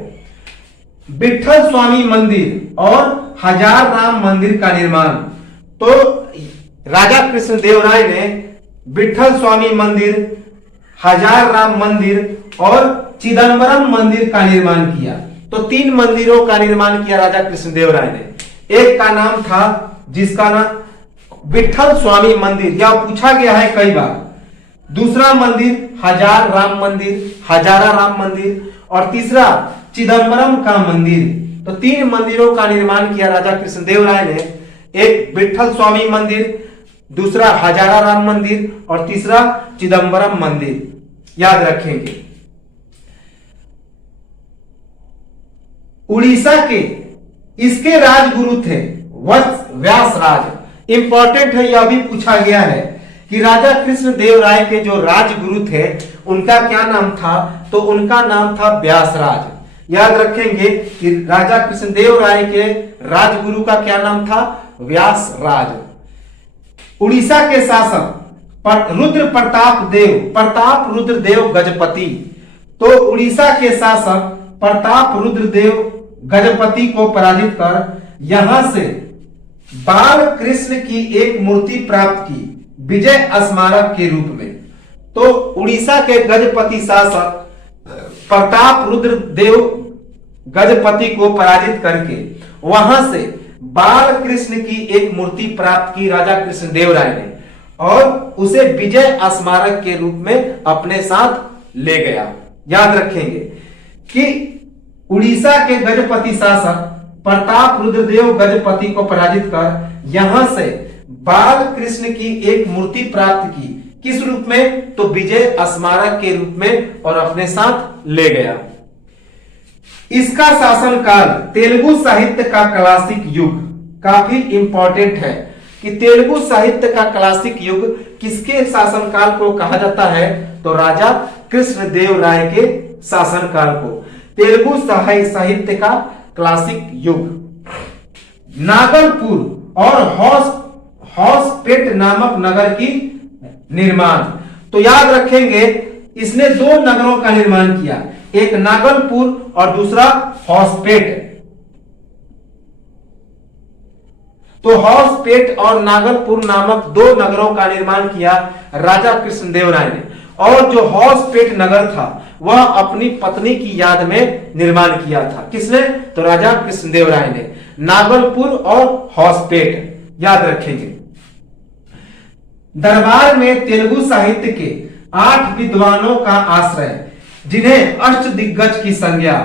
विठल स्वामी मंदिर और हजार राम मंदिर का निर्माण। तो राजा कृष्णदेव राय ने विठल स्वामी मंदिर, हजार राम मंदिर और चिदंबरम मंदिर का निर्माण किया। तो 3 मंदिरों का निर्माण किया राजा कृष्णदेव राय ने। एक का नाम था, जिसका नाम विठल स्वामी मंदिर, यह पूछा गया है कई बार। दूसरा मंदिर हजार राम मंदिर, हजारा राम मंदिर, और तीसरा चिदंबरम का मंदिर। तो 3 मंदिरों का निर्माण किया राजा कृष्णदेव राय ने। एक विठल स्वामी मंदिर, दूसरा हजारा राम मंदिर और तीसरा चिदंबरम मंदिर। याद रखेंगे। उड़ीसा के इसके राजगुरु थे व्यास राज। इंपॉर्टेंट है, यह भी पूछा गया है कि राजा कृष्णदेव राय के जो राजगुरु थे उनका क्या नाम था? तो उनका नाम था व्यास राज। याद रखेंगे कि राजा कृष्णदेव राय के राजगुरु का क्या नाम था? व्यास राज। उड़ीसा के शासक रुद्र प्रताप रुद्र देव गजपति। तो उड़ीसा के शासक प्रताप रुद्र देव गजपति को पराजित कर यहां से बाल कृष्ण की एक मूर्ति प्राप्त की विजय स्मारक के रूप में। तो उड़ीसा के गजपति शासक प्रताप रुद्र देव गजपति को पराजित करके वहां से बाल कृष्ण की एक मूर्ति प्राप्त की राजा कृष्णदेव राय ने और उसे विजय स्मारक के रूप में अपने साथ ले गया। याद रखेंगे कि उड़ीसा के गजपति शासक प्रताप रुद्रदेव गजपति को पराजित कर यहां से बाल कृष्ण की एक मूर्ति प्राप्त की। किस रूप में? तो विजय स्मारक के रूप में, और अपने साथ ले गया। इसका शासनकाल तेलुगु साहित्य का क्लासिक युग, काफी इंपॉर्टेंट है कि तेलुगु साहित्य का क्लासिक युग किसके शासनकाल को कहा जाता है? तो राजा कृष्णदेव राय के शासनकाल को तेलुगु साहित्य का क्लासिक युग। नागलपुर और हॉसपेट नामक नगर की निर्माण, तो याद रखेंगे इसने दो नगरों का निर्माण किया, एक नागलपुर और दूसरा हॉसपेट। तो हॉसपेट और नागलपुर नामक दो नगरों का निर्माण किया राजा कृष्णदेव राय ने, और जो हॉसपेट नगर था वह अपनी पत्नी की याद में निर्माण किया था। किसने? तो राजा कृष्णदेव राय ने। नागलपुर और हॉसपेट याद रखेंगे। दरबार में तेलुगु साहित्य के 8 विद्वानों का आश्रय, जिन्हें अष्ट दिग्गज की संज्ञा।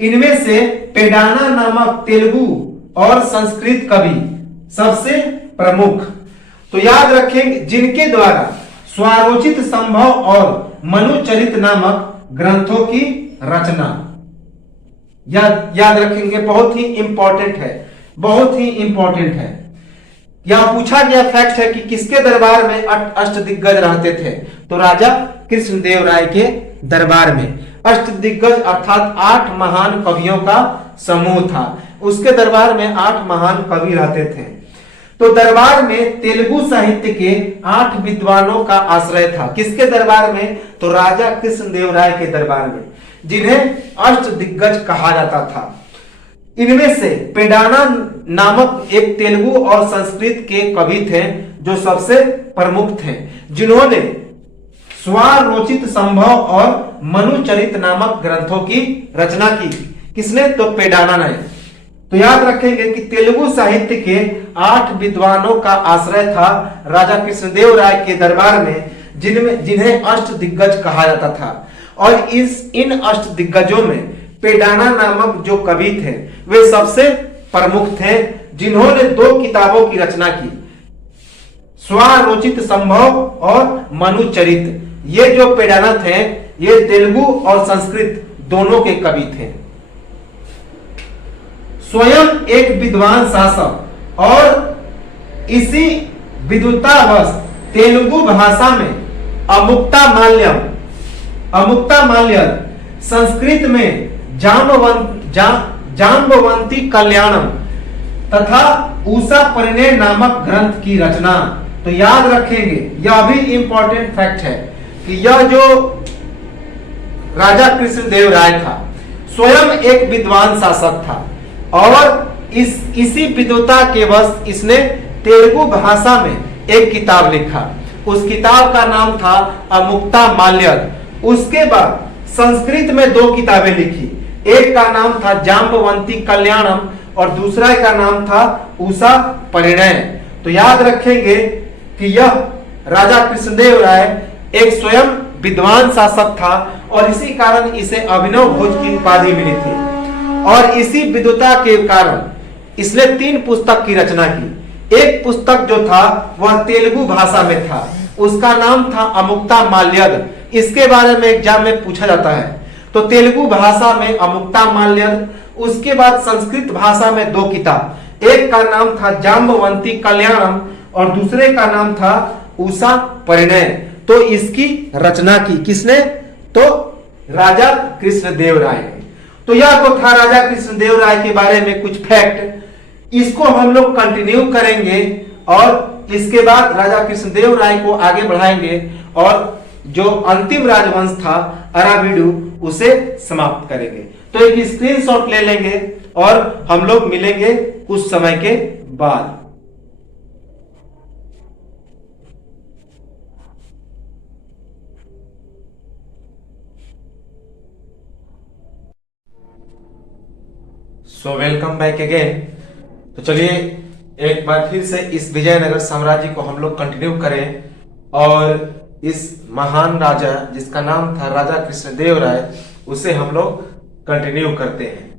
इनमें से पेडाना नामक तेलुगु और संस्कृत कवि सबसे प्रमुख। तो याद रखेंगे जिनके द्वारा स्वारोचित संभव और मनुचरित नामक ग्रंथों की रचना। याद रखेंगे, बहुत ही इंपॉर्टेंट है, बहुत ही इंपॉर्टेंट है। यह पूछा गया फैक्ट है कि किसके दरबार में अष्ट दिग्गज रहते थे? तो राजा कृष्णदेव राय के दरबार में अष्ट दिग्गज अर्थात 8 महान कवियों का समूह था। उसके दरबार में 8 महान कवि रहते थे। तो दरबार में तेलुगु साहित्य के 8 विद्वानों का आश्रय था। किसके दरबार में? तो राजा कृष्णदेव राय के दरबार में, जिन्हें अष्ट दिग्गज कहा जाता था। इनमें से पेडाना नामक एक तेलुगु और संस्कृत के कवि थे जो सबसे प्रमुख थे, जिन्होंने स्वारोचित संभव और मनुचरित नामक ग्रंथों की रचना की। किसने? तो पेडाना ने। तो याद रखेंगे कि तेलुगु साहित्य के 8 विद्वानों का आश्रय था राजा कृष्णदेव राय के दरबार में, जिन्हें अष्ट दिग्गज कहा जाता था। और इन अष्ट दिग्गजों में पेडाना नामक जो कवि थे वे सबसे प्रमुख थे, जिन्होंने 2 किताबों की रचना की, स्वारोचित संभव और मनुचरित। ये जो पेडाना थे ये तेलुगु और संस्कृत दोनों के कवि थे। स्वयं एक विद्वान शासक और इसी विद्वतावश तेलुगु भाषा में अमुक्ता माल्यद, संस्कृत में जाम्बवंती कल्याणम तथा उषा परिणय नामक ग्रंथ की रचना। तो याद रखेंगे, यह भी इंपॉर्टेंट फैक्ट है कि यह जो राजा कृष्णदेव राय था स्वयं एक विद्वान शासक था, और इसी विद्वता के वश इसने तेलुगु भाषा में एक किताब लिखा। उस किताब का नाम था अमुक्ता माल्यद। उसके बाद संस्कृत में 2 किताबें लिखी, एक का नाम था जाम्बवंती कल्याणम और दूसरा का नाम था उषा परिणय। तो याद रखेंगे कि यह राजा कृष्णदेव राय एक स्वयं विद्वान शासक था, और इसी कारण इसे अभिनव भोज की उपाधि मिली थी। और इसी विद्वता के कारण इसने 3 पुस्तक की रचना की। एक पुस्तक जो था वह तेलुगु भाषा में था, उसका नाम था अमुक्ता माल्यद। इसके बारे में एग्जाम में पूछा जाता है। तो तेलुगु भाषा में अमुक्ता माल्यद, उसके बाद संस्कृत भाषा में 2 किताब, एक का नाम था जाम्बवंती कल्याणम और दूसरे का नाम था उषा परिणय। तो इसकी रचना की किसने? तो राजा कृष्णदेव राय ने। तो यह तो था राजा कृष्णदेव राय के बारे में कुछ फैक्ट। इसको हम लोग कंटिन्यू करेंगे और इसके बाद राजा कृष्णदेव राय को आगे बढ़ाएंगे और जो अंतिम राजवंश था अराविडु उसे समाप्त करेंगे। तो एक स्क्रीनशॉट ले लेंगे और हम लोग मिलेंगे कुछ समय के बाद। Welcome back again. तो चलिए एक बार फिर से इस विजयनगर साम्राज्य को हम लोग कंटिन्यू करें और इस महान राजा जिसका नाम था राजा कृष्णदेव राय, उसे हम लोग कंटिन्यू करते हैं।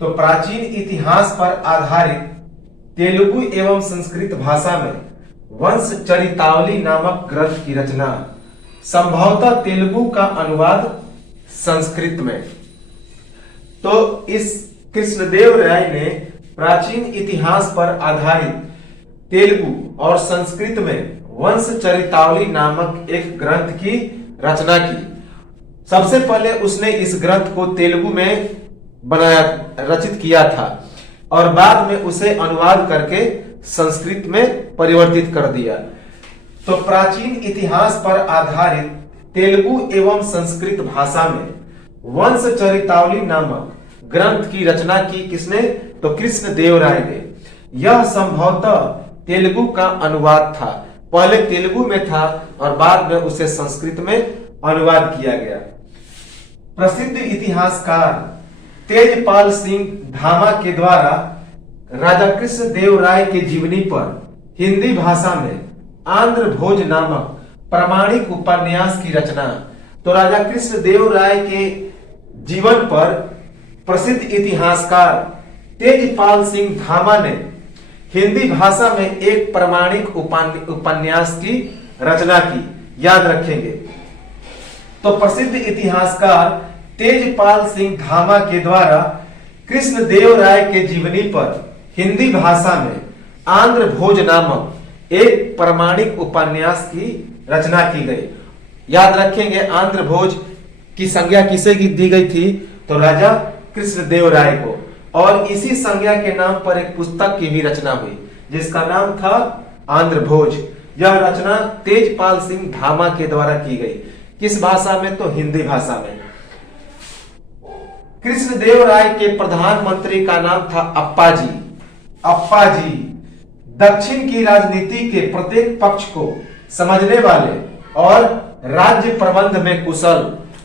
तो प्राचीन इतिहास पर आधारित तेलुगु एवं संस्कृत भाषा में वंश चरितावली नामक ग्रंथ की रचना, संभवतः तेलुगु का अनुवाद संस्कृत में। तो इस कृष्णदेव राय ने प्राचीन इतिहास पर आधारित तेलुगु और संस्कृत में वंश चरितावली नामक एक ग्रंथ की रचना की। सबसे पहले उसने इस ग्रंथ को तेलुगु में रचित किया था और बाद में उसे अनुवाद करके संस्कृत में परिवर्तित कर दिया। तो प्राचीन इतिहास पर आधारित तेलुगु एवं संस्कृत भाषा में वंश चरितावली नामक ग्रंथ की रचना की किसने? तो कृष्णदेव राय ने। यह संभवतः तेलुगु का अनुवाद था, पहले तेलुगु में था और बाद में उसे संस्कृत में अनुवाद किया गया। प्रसिद्ध इतिहासकार तेजपाल सिंह धामा के द्वारा राजा कृष्णदेव राय के जीवनी पर हिंदी भाषा में आंध्र भोज नामक प्रामाणिक उपन्यास की रचना। तो राजा कृष्णदेव राय के जीवन पर प्रसिद्ध इतिहासकार तेजपाल सिंह धामा ने हिंदी भाषा में एक प्रामाणिक उपन्यास की रचना की, याद रखेंगे। तो प्रसिद्ध इतिहासकार तेजपाल सिंह धामा के द्वारा कृष्णदेव राय के जीवनी पर हिंदी भाषा में आंध्र भोज नामक एक प्रामाणिक उपन्यास की रचना की गई। याद रखेंगे, आंध्र भोज की संज्ञा किसे दी गई थी? तो राजा कृष्णदेव राय को। और इसी संज्ञा के नाम पर एक पुस्तक की भी रचना हुई जिसका नाम था आंध्र भोज। यह रचना तेजपाल सिंह धामा के द्वारा की गई। किस भाषा में? तो हिंदी भाषा में। कृष्णदेव राय के प्रधानमंत्री का नाम था अप्पाजी। अप्पाजी दक्षिण की राजनीति के प्रत्येक पक्ष को समझने वाले और राज्य प्रबंध में कुशल।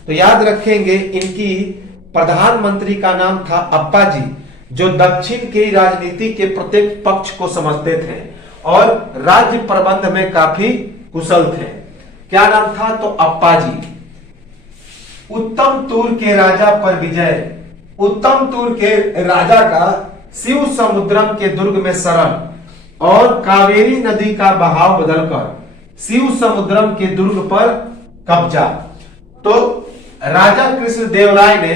तो याद रखेंगे, इनकी प्रधानमंत्री का नाम था अप्पाजी, जो दक्षिण की राजनीति के प्रत्येक पक्ष को समझते थे और राज्य प्रबंध में काफी कुशल थे। क्या नाम था? तो अप्पाजी। उत्तम तूर के राजा पर विजय। उत्तम तूर के राजा का शिव समुद्रम के दुर्ग में शरण और कावेरी नदी का बहाव बदलकर शिव समुद्रम के दुर्ग पर कब्जा। तो राजा कृष्णदेव राय ने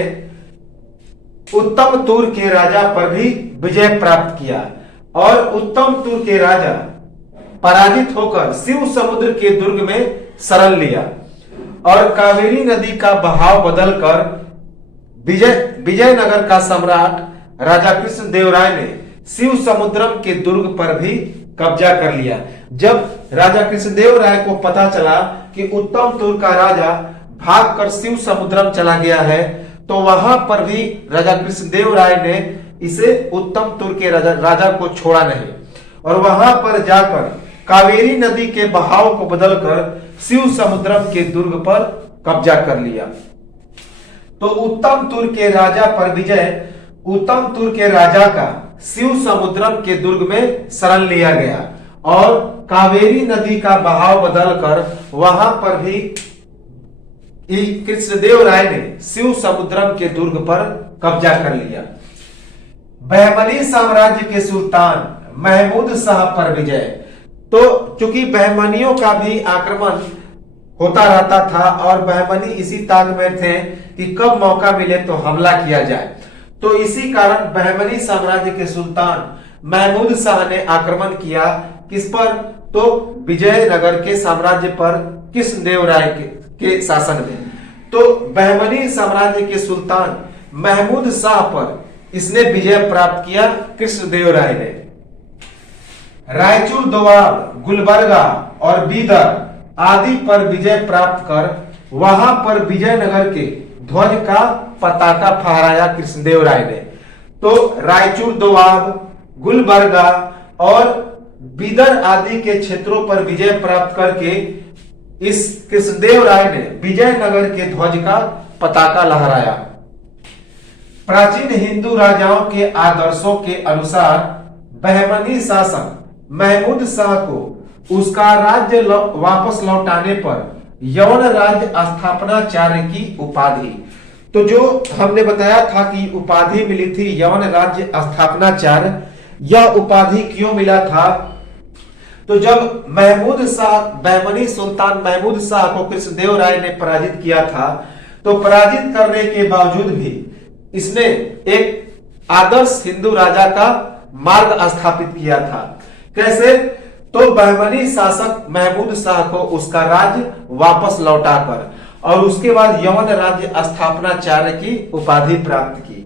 उत्तम तूर के राजा पर भी विजय प्राप्त किया और उत्तम तूर के राजा पराजित होकर शिव समुद्र के दुर्ग में शरण लिया और कावेरी नदी का बहाव बदलकर विजयनगर का सम्राट राजा कृष्णदेव राय ने शिव समुद्रम के दुर्ग पर भी कब्जा कर लिया। जब राजा कृष्णदेव राय को पता चला कि उत्तम तूर का राजा भागकर शिव समुद्रम चला गया है, तो वहां पर भी राजा कृष्णदेव राय ने इसे उत्तम तूर के राजा को छोड़ा नहीं और वहां पर जाकर कावेरी नदी के बहाव को बदलकर शिव समुद्रम के दुर्ग पर कब्जा कर लिया। तो उत्तम तूर के राजा पर विजय, उत्तम तूर के राजा का शिव समुद्रम के दुर्ग में शरण लिया गया और कावेरी नदी का बहाव बदलकर वहां पर भी कृष्णदेव राय ने शिव समुद्रम के दुर्ग पर कब्जा कर लिया। बहमनी साम्राज्य के सुल्तान महमूद शाह पर विजय। तो चूंकि बहमनियों का भी आक्रमण होता रहता था और बहमनी इसी ताक में थे कि कब मौका मिले तो हमला किया जाए, तो इसी कारण बहमनी साम्राज्य के सुल्तान महमूद शाह ने आक्रमण किया। किस पर? तो विजयनगर के साम्राज्य पर कृष्णदेव राय के शासन में। तो बहमनी साम्राज्य के सुल्तान महमूद शाह पर इसने विजय प्राप्त किया कृष्णदेव राय ने। रायचूर, दोआब, गुलबर्गा और बीदर आदि पर विजय प्राप्त कर वहां पर विजयनगर के ध्वज का पताका फहराया कृष्णदेव राय ने। तो रायचूर, दोआब, गुलबर्गा और बीदर आदि के क्षेत्रों पर विजय प्राप्त करके इस कृष्णदेव राय ने विजयनगर के ध्वज का पताका लहराया। प्राचीन हिंदू राजाओं के आदर्शों के अनुसार बहमनी शासक महमूद शाह को उसका राज्य वापस लौटाने पर यवन राज्य स्थापनाचार्य की उपाधि। तो जो हमने बताया था कि उपाधि मिली थी यवन राज्य स्थापनाचार्य, यह उपाधि क्यों मिला था? तो जब महमूद शाह, बहमनी सुल्तान महमूद शाह को कृष्णदेव राय ने पराजित किया था, तो पराजित करने के बावजूद भी इसने एक आदर्श हिंदू राजा का मार्ग स्थापित किया था। कैसे? तो बहमनी शासक महमूद शाह को उसका राज्य वापस लौटाकर और उसके बाद यवन राज्य स्थापनाचार्य की उपाधि प्राप्त की।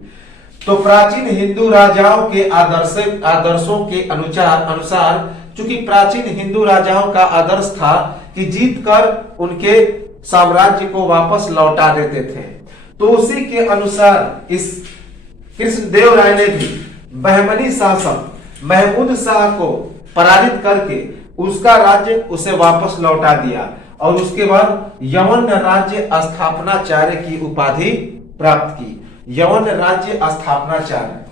तो प्राचीन हिंदू राजाओं के आदर्शों के अनुसार चूंकि प्राचीन हिंदू राजाओं का आदर्श था कि जीतकर उनके साम्राज्य को वापस लौटा देते थे, तो उसी के अनुसार इस कृष्णदेव राय ने भी बहमनी शासक महमूद शाह को पराजित करके उसका राज्य उसे वापस लौटा दिया और उसके बाद यवन राज्य स्थापनाचार्य की उपाधि प्राप्त की। यवन राज्य स्थापनाचार्य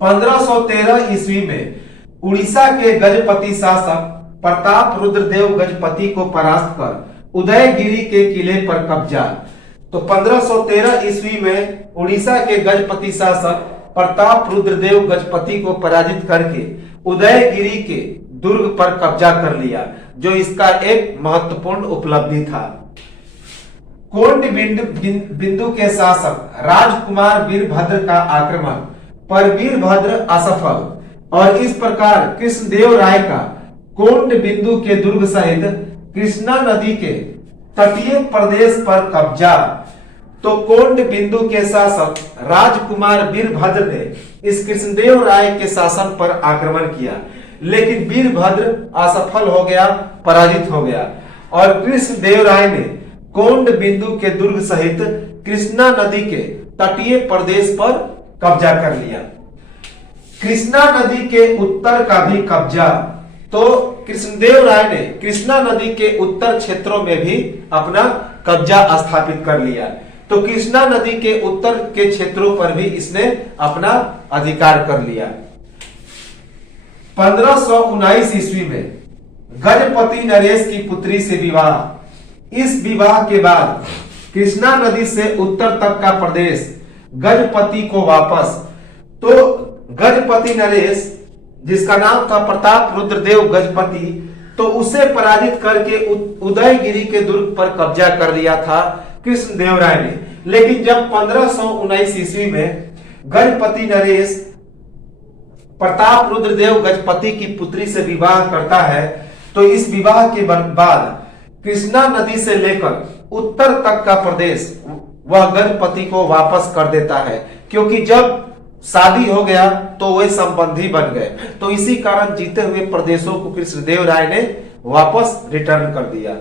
1513 ईस्वी में उड़ीसा के गजपति शासक प्रताप रुद्रदेव गजपति को परास्त कर उदयगिरी के किले पर कब्जा। तो 1513 ईस्वी में उड़ीसा के गजपति शासक प्रताप रुद्रदेव गजपति को पराजित करके उदयगिरी के दुर्ग पर कब्जा कर लिया, जो इसका एक महत्वपूर्ण उपलब्धि था। कोंड बिंदु के शासक राजकुमार वीरभद्र का आक्रमण पर वीरभद्र असफल और इस प्रकार कृष्णदेव राय का कोंड बिंदु के दुर्ग सहित कृष्णा नदी के तटीय प्रदेश पर कब्जा। तो कोंड बिंदु के शासक राजकुमार वीरभद्र ने इस कृष्णदेव राय के शासन पर आक्रमण किया, लेकिन वीरभद्र असफल हो गया, पराजित हो गया और कृष्णदेव राय ने कोंड बिंदु के दुर्ग सहित कृष्णा नदी के तटीय प्रदेश पर कब्जा कर लिया। कृष्णा नदी के उत्तर का भी कब्जा। तो कृष्णदेव राय ने कृष्णा नदी के उत्तर क्षेत्रों में भी अपना कब्जा स्थापित कर लिया। तो कृष्णा नदी के उत्तर के क्षेत्रों पर भी इसने अपना अधिकार कर लिया। 1519 ईस्वी में गजपति नरेश की पुत्री से विवाह। इस विवाह के बाद कृष्णा नदी से उत्तर तक का प्रदेश गजपति को वापस। तो गजपति नरेश, जिसका नाम था प्रताप रुद्रदेव गजपति, तो उसे पराजित करके उदयगिरी के दुर्ग पर कब्जा कर लिया था कृष्णदेव राय ने। लेकिन जब 1519 ईस्वी में गजपति नरेश प्रताप रुद्रदेव गजपति की पुत्री से विवाह करता है, तो इस विवाह के बाद कृष्णा नदी से लेकर उत्तर तक का प्रदेश वह गजपति को वापस कर देता है, क्योंकि जब शादी हो गया तो वे संबंधी बन गए। तो इसी कारण जीते हुए प्रदेशों को कृष्णदेव राय ने वापस रिटर्न कर दिया।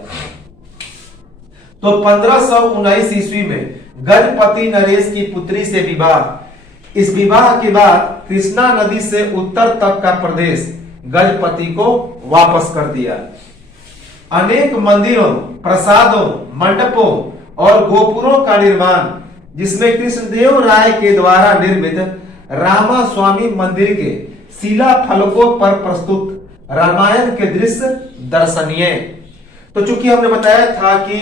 तो 1519 ईस्वी में गजपति नरेश की पुत्री से विवाह। इस विवाह के बाद कृष्णा नदी से उत्तर तक का प्रदेश गजपति को वापस कर दिया। अनेक मंदिरों, प्रासादों, मंडपों और गोपुरों का निर्माण, जिसमें कृष्णदेव राय के द्वारा निर्मित रामा स्वामी मंदिर के शिला फलकों पर प्रस्तुत रामायण के दृश्य दर्शनीय। तो चूंकि हमने बताया था कि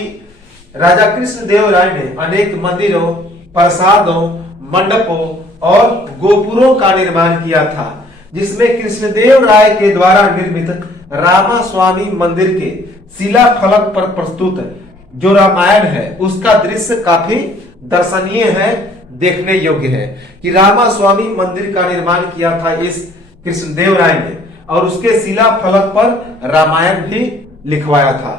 राजा कृष्णदेव राय ने अनेक मंदिरों, प्रासादों, मंडपों और गोपुरों का निर्माण किया था, जिसमें कृष्णदेव राय के द्वारा निर्मित रामा स्वामी मंदिर के शिला फलक पर प्रस्तुत जो रामायण है उसका दृश्य काफी दर्शनीय है, देखने योग्य है कि रामा स्वामी मंदिर का निर्माण किया था इस कृष्णदेव राय ने और उसके शिला फलक पर रामायण भी लिखवाया था।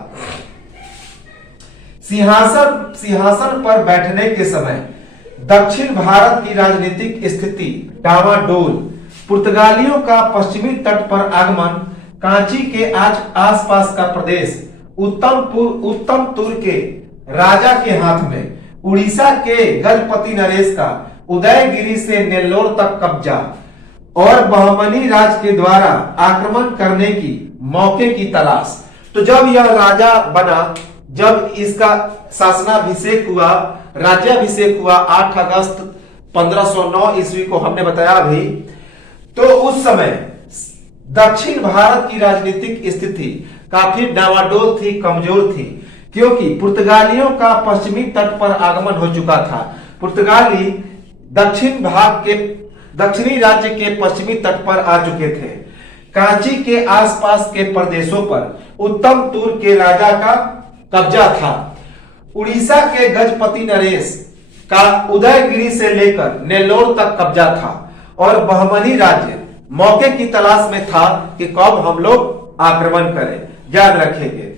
सिंहासन पर बैठने के समय दक्षिण भारत की राजनीतिक स्थिति डामाडोल, पुर्तगालियों का पश्चिमी तट पर आगमन, कांची के आसपास का प्रदेश उत्तम तुर के राजा के हाथ में, उड़ीसा के गजपति नरेश का उदयगिरी से नेल्लोर तक कब्जा और बहमनी राज के द्वारा आक्रमण करने की मौके की तलाश। तो जब यह राजा बना, जब इसका शासनाभिषेक हुआ, राज्याभिषेक हुआ 8 अगस्त 1509 ईस्वी को हमने बताया अभी, तो उस समय दक्षिण भारत की राजनीतिक स्थिति काफी डावाडोल थी, कमजोर थी, क्योंकि पुर्तगालियों का पश्चिमी तट पर आगमन हो चुका था। पुर्तगाली दक्षिणी राज्य के पश्चिमी तट पर आ चुके थे। कराची के आसपास के प्रदेशों पर उत्तम तूर के राजा का कब्जा था। उड़ीसा के गजपति नरेश का उदयगिरी से लेकर नेल्लोर तक कब्जा था और बहमनी राज्य मौके की तलाश में था कि कब हम लोग आक्रमण करें। याद रखेंगे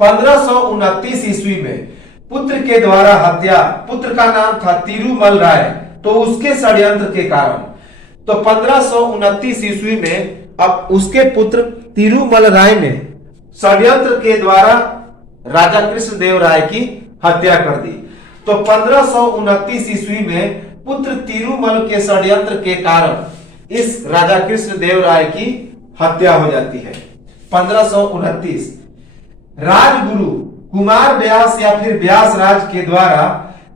1529 ईस्वी में पुत्र के द्वारा हत्या, पुत्र का नाम था तिरुमल राय, तो उसके षड्यंत्र के कारण, तो 1529 ईस्वी में अब उसके पुत्र तिरुमल राय ने षड्यंत्र के द्वारा राजा कृष्णदेव राय की हत्या कर दी। तो 1529 ईस्वी में पुत्र तिरुमल के षड्यंत्र के कारण इस राजा कृष्णदेव राय की हत्या हो जाती है। 1529 राजगुरु कुमार व्यास या फिर व्यास राज के द्वारा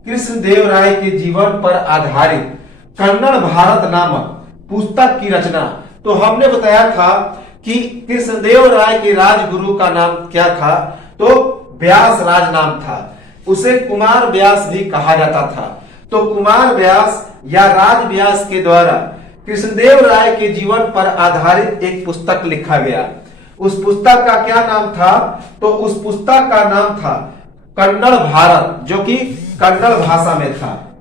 कृष्णदेव राय के जीवन पर आधारित कन्नड़ भारत नामक पुस्तक की रचना। तो हमने बताया था कि कृष्णदेव राय के राजगुरु का नाम क्या था, तो व्यास राज नाम था। उसे कुमार व्यास भी कहा जाता था। तो कुमार व्यास या राज व्यास के द्वारा कृष्णदेव राय के जीवन पर आधारित एक पुस्तक लिखा गया। उस पुस्तक का क्या नाम था, तो उस पुस्तक का नाम था कन्नड़ भारत, जो कि कन्नड़ भाषा में था।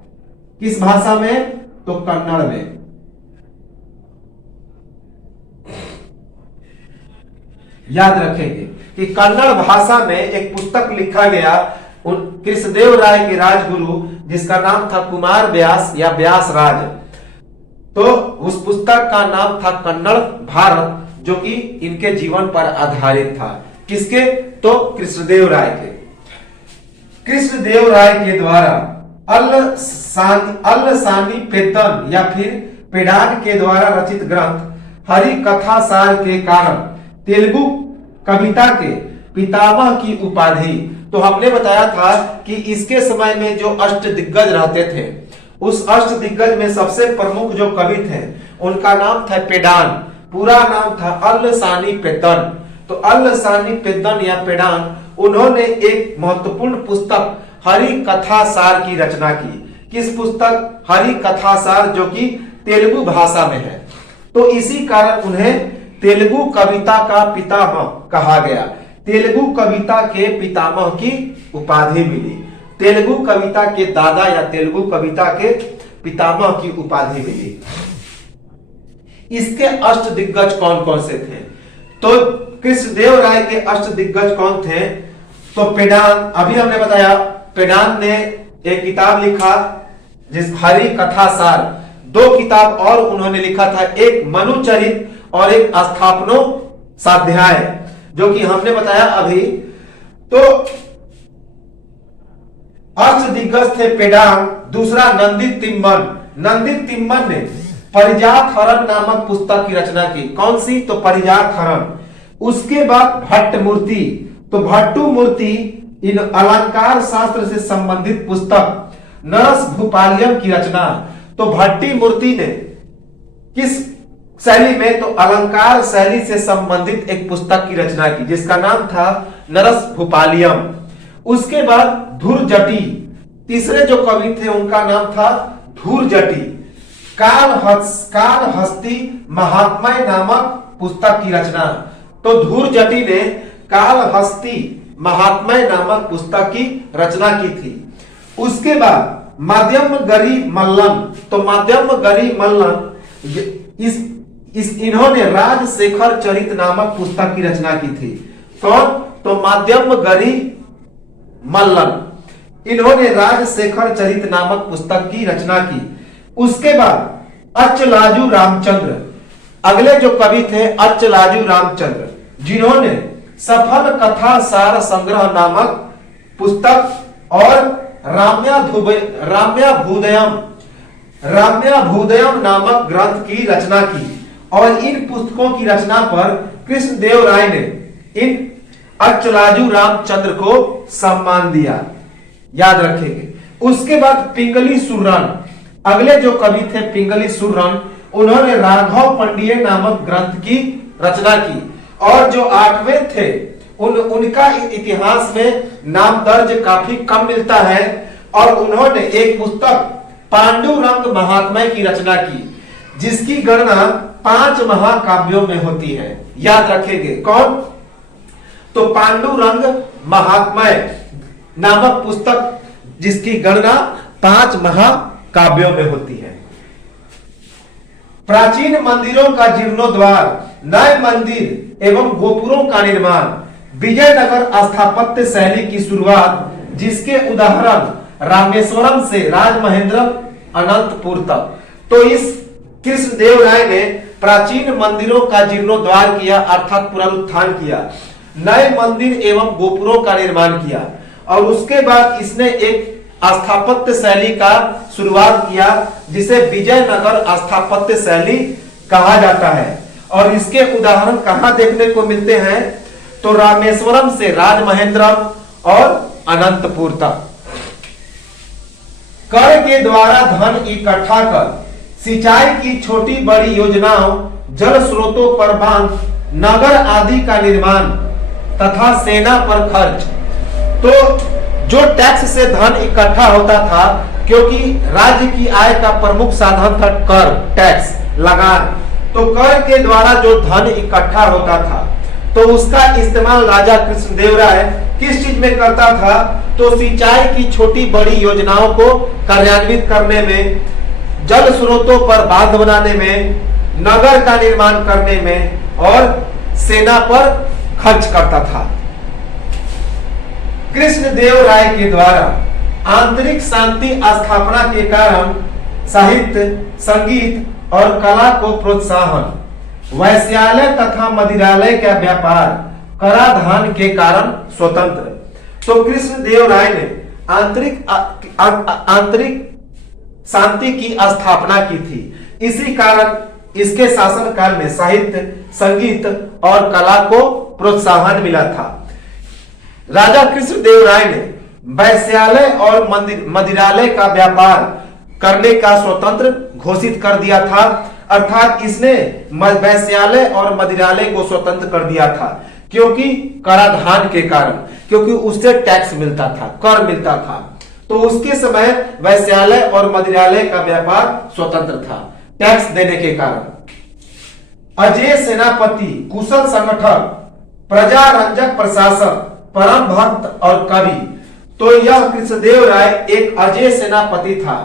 किस भाषा में, तो कन्नड़ में। याद रखेंगे कि कन्नड़ भाषा में एक पुस्तक लिखा गया कृष्णदेव राय के राजगुरु, जिसका नाम था कुमार व्यास या व्यास राज। तो उस पुस्तक का नाम था कन्नड़ भारत, जो कि इनके जीवन पर आधारित था। किसके, तो कृष्णदेव राय के। कृष्णदेव राय के द्वारा अल्लसानी पेतन या फिर पेडान के द्वारा रचित ग्रंथ हरि कथा सार के कारण तेलुगु कविता के पितामह की उपाधि। तो हमने बताया था कि इसके समय में जो अष्ट दिग्गज रहते थे, उस अष्ट दिग्गज में सबसे प्रमुख जो कवि थे उनका नाम था पेडान, पूरा नाम था अल्लसानी पेद्दन। तो अल्लसानी पेद्दन या पेडान, उन्होंने एक महत्वपूर्ण पुस्तक हरि कथा सार की रचना की। किस पुस्तक, हरि कथा सार, जो कि तेलुगु भाषा में है। तो इसी कारण उन्हें तेलुगु कविता का पितामह कहा गया। तेलुगु कविता के पितामह की उपाधि मिली, तेलुगु कविता के दादा या तेलुगु कविता के पितामह की उपाधि मिली। इसके अष्ट दिग्गज कौन कौन से थे, तो कृष्णदेव राय के अष्ट दिग्गज कौन थे, तो पेडान, अभी हमने बताया पेडान ने एक किताब लिखा जिस हरि कथा सार। दो किताब और उन्होंने लिखा था, एक मनुचरित और एक स्थापनो साध्याय, जो कि हमने बताया अभी। तो अष्ट दिग्गज थे पेडान। दूसरा नंदित तिम्मन, नंदित तिम्मन ने परिजात हरण नामक पुस्तक की रचना की। कौन सी, तो परिजात हरण। उसके बाद भट्ट मूर्ति, तो भट्टू मूर्ति इन अलंकार शास्त्र से संबंधित पुस्तक नरस भूपालियम की रचना। तो भट्टी मूर्ति ने किस शैली में, तो अलंकार शैली से संबंधित एक पुस्तक की रचना की, जिसका नाम था नरस भूपालियम। उसके बाद धुरजटी, तीसरे जो कवि थे उनका नाम था धुरजटी। कालहस्ती महात्म्य नामक पुस्तक की रचना। तो धुरजटी ने कालहस्ती महात्म्य नामक पुस्तक की रचना की थी। उसके बाद मध्यमगरी मल्लन, तो मध्यमगरी मल्लन इन्होंने राजशेखर चरित नामक पुस्तक की रचना की थी। कौन, तो मध्यमगरी मल्लन, इन्होंने राजशेखर चरित नामक पुस्तक की रचना की। उसके बाद अच्चलाजू रामचंद्र, अगले जो कवि थे अच्चलाजू रामचंद्र, जिन्होंने सफल कथा सार संग्रह नामक पुस्तक और राम्या भूदयम नामक ग्रंथ की रचना की। और इन पुस्तकों की रचना पर कृष्णदेव राय ने इन अच्चलाजू रामचंद्र को सम्मान दिया। याद रखेंगे। उसके बाद पिंगली सुर्रन, अगले जो कवि थे पिंगली सुर्रन, उन्होंने राघव पंडिये नामक ग्रंथ की रचना की। और जो 8वें थे उनका इतिहास में नाम दर्ज काफी कम मिलता है। और उन्होंने एक पुस्तक पांडुरंग महात्म्य की रचना की, जिसकी गणना 5 महाकाव्यों में होती है। याद रखेंगे कौन? तो पांडुरंग महात्म्य नामक पुस्तक, जिसकी गणना 5 महाकाव्यों में होती है। प्राचीन मंदिरों का जीर्णोद्धार, नए मंदिर एवं गोपुरों का निर्माण, विजयनगर स्थापत्य शैली की शुरुआत, जिसके उदाहरण रामेश्वरम से राजमहेंद्रम अनंतपुर तक। तो इस कृष्णदेव राय ने प्राचीन मंदिरों का जीर्णोद्धार किया, अर्थात पुनरुत्थान किया, नए मंदिर एवं गोपुरों का निर्माण किया, और उसके बाद इसने एक स्थापत्य शैली का शुरुआत किया, जिसे विजयनगर स्थापत्य शैली कहा जाता है। और इसके उदाहरण कहां देखने को मिलते हैं? तो रामेश्वरम से राजमहेंद्रम और अनंतपुर तक। कर के द्वारा धन इकट्ठा कर, सिंचाई की छोटी बड़ी योजनाओं, जल स्रोतों पर बांध, नगर आदि का निर्माण तथा सेना पर खर्च। तो जो टैक्स से धन इकट्ठा होता था, क्योंकि राज्य की आय का प्रमुख साधन था कर, टैक्स, लगान, तो कर के द्वारा जो धन इकट्ठा होता था, तो उसका इस्तेमाल राजा कृष्णदेव राय किस चीज में करता था? तो सिंचाई की छोटी बड़ी योजनाओं को कार्यान्वित करने में, जल स्रोतों पर बांध बनाने में, नगर का निर्माण करने में और सेना पर खर्च करता था। कृष्णदेव राय के द्वारा आंतरिक शांति स्थापना के कारण साहित्य, संगीत और कला को प्रोत्साहन, वैश्यालय तथा मदिरालय का व्यापार, कराधान के कारण स्वतंत्र। तो कृष्णदेव राय ने आंतरिक शांति की स्थापना की थी। इसी कारण इसके शासनकाल में साहित्य, संगीत और कला को प्रोत्साहन मिला था। राजा कृष्णदेव राय ने वैश्यालय और मदिरालय का व्यापार करने का स्वतंत्र घोषित कर दिया था, अर्थात इसने वैश्यालय और मदिरालय को स्वतंत्र कर दिया था, क्योंकि कराधान के कारण, क्योंकि उससे टैक्स मिलता था, कर मिलता था। तो उसके समय वैश्यालय और मदिरालय का व्यापार स्वतंत्र था टैक्स देने के कारण। अजय सेनापति, कुशल संगठक, प्रजारंजक प्रशासक, परम भक्त और कवि। तो यह कृष्णदेव राय एक अजय सेनापति था,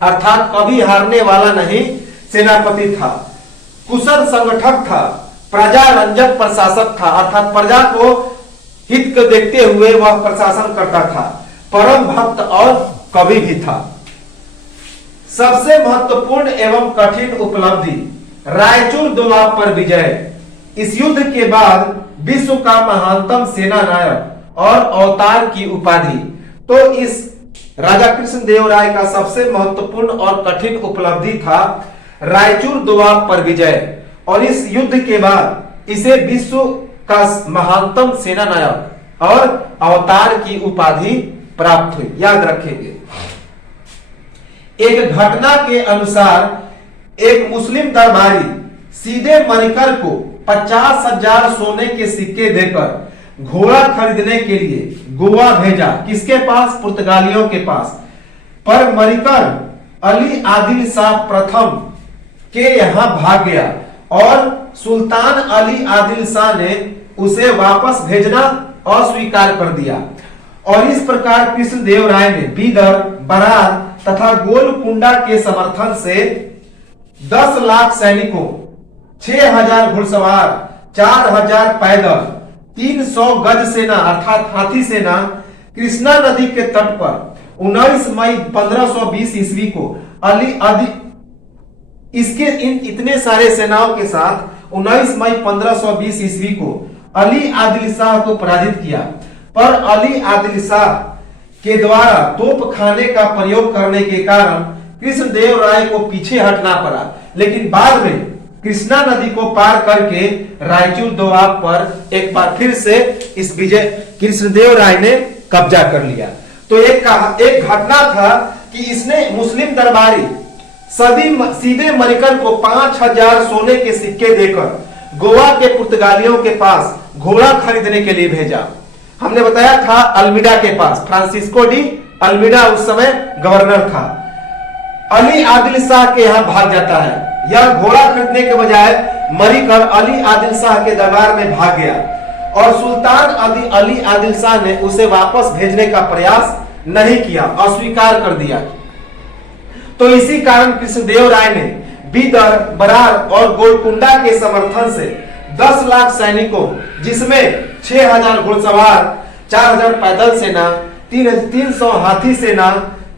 अर्थात कभी हारने वाला नहीं सेनापति था। कुशल संगठक था, प्रजारंजक प्रशासक था, अर्थात प्रजा को हित को देखते हुए वह प्रशासन करता था। परम भक्त और कवि भी था। सबसे महत्वपूर्ण एवं कठिन उपलब्धि, रायचूर दोआब पर विजय। इस युद्ध के बाद विश्व का महानतम सेना नायक और अवतार की उपाधि। तो इस राजा कृष्णदेव राय का सबसे महत्वपूर्ण और कठिन उपलब्धि था रायचूर दोआब पर विजय, और इस युद्ध के बाद इसे विश्व का महानतम सेना नायक और अवतार की उपाधि प्राप्त हुई। याद रखेंगे। एक घटना के अनुसार एक मुस्लिम दरबारी सीधे मणिकर को 50,000 सोने के सिक्के देकर घोड़ा खरीदने के लिए गोवा भेजा। किसके पास? पुर्तगालियों के पास। पर मणिकर अली आदिल शाह प्रथम के यहां भाग गया और सुल्तान अली आदिल शाह ने उसे वापस भेजना अस्वीकार कर दिया। और इस प्रकार कृष्णदेव राय ने बीदर, बरार तथा गोलकुंडा के समर्थन से 10 लाख सैनिकों, 6,000 घुड़सवार, 4,000 पैदल, 300 गज सेना अर्थात हाथी सेना कृष्णा नदी के तट पर 19 मई 1520 ईस्वी को इतने सारे सेनाओं के साथ 19 मई 1520 ईस्वी को अली आदिल शाह को पराजित किया। पर अली आदिल शाह के द्वारा तोप खाने का प्रयोग करने के कारण कृष्णदेव राय को पीछे हटना पड़ा, लेकिन बाद में कृष्णा नदी को पार करके रायचूर दोआब पर एक बार फिर से इस विजय कृष्णदेव राय ने कब्जा कर लिया। तो एक घटना था कि इसने मुस्लिम दरबारी सीधे मरिकर को 5,000 सोने के सिक्के देकर गोवा के पुर्तगालियों के पास घोड़ा खरीदने के लिए भेजा। हमने बताया था अल्मीडा के पास, फ्रांसिस्को डी अल्मीडा उस समय गवर्नर था। अली आदिल शाह के यहां भाग जाता है। यह घोड़ा खरीदने के बजाय मरिकर अली आदिल शाह के दरबार में भाग गया और सुल्तान अली आदिल शाह ने उसे वापस भेजने का प्रयास नहीं किया, अस्वीकार कर दिया। तो इसी कारण कृष्णदेव राय ने बीदर, बरार और गोलकुंडा के समर्थन से 10 लाख सैनिकों, जिसमें 6,000 घुड़सवार, 4,000 पैदल सेना, 300 हाथी सेना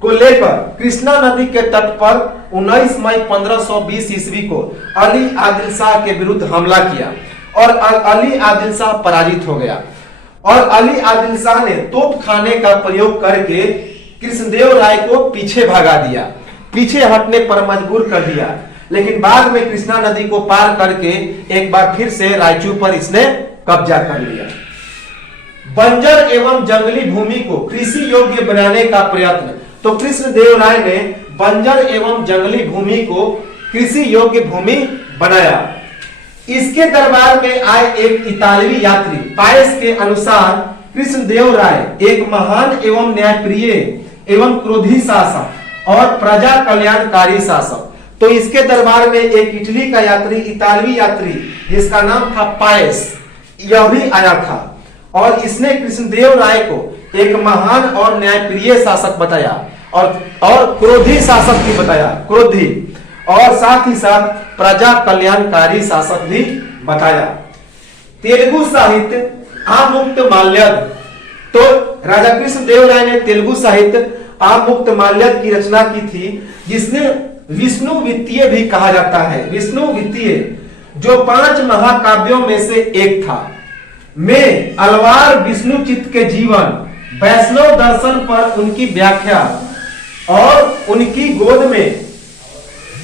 को लेकर कृष्णा नदी के तट पर 19 मई 1520 ईस्वी को अली आदिल शाह के विरुद्ध हमला किया और अली आदिल शाह पराजित हो गया और अली आदिल शाह ने तोपखाने का प्रयोग करके कृष्णदेव राय को पीछे भगा दिया, पीछे हटने पर मजबूर कर दिया। लेकिन बाद में कृष्णा नदी को पार करके एक बार फिर से रायचूर पर इसने कब्जा कर लिया। बंजर एवं जंगली भूमि को कृषि योग्य बनाने का प्रयत्न। तो कृष्णदेव राय ने बंजर एवं जंगली भूमि को कृषि योग्य भूमि बनाया। इसके दरबार में आए एक इतालवी यात्री पायस के अनुसार कृष्णदेव राय एक महान एवं न्यायप्रिय एवं क्रोधी शासक और प्रजा कल्याणकारी शासक। तो इसके दरबार में एक इटली का यात्री, इतालवी यात्री जिसका नाम था पायस, यह भी आया था और इसने कृष्णदेव राय को एक महान और न्यायप्रिय शासक बताया और क्रोधी शासक भी बताया, क्रोधी, और साथ ही साथ प्रजा कल्याणकारी शासक भी बताया। तेलुगु साहित्य आमुक्त माल्यद। तो राजा कृष्णदेव राय ने तेलुगु साहित्य आमुक्त माल्यद की रचना की थी, जिसने विष्णु वित्तीय भी कहा जाता है। विष्णु वित्तीय जो 5 महाकाव्यों में से एक था, में अलवार विष्णु चित्त के जीवन, वैष्णव दर्शन पर उनकी व्याख्या और उनकी गोद में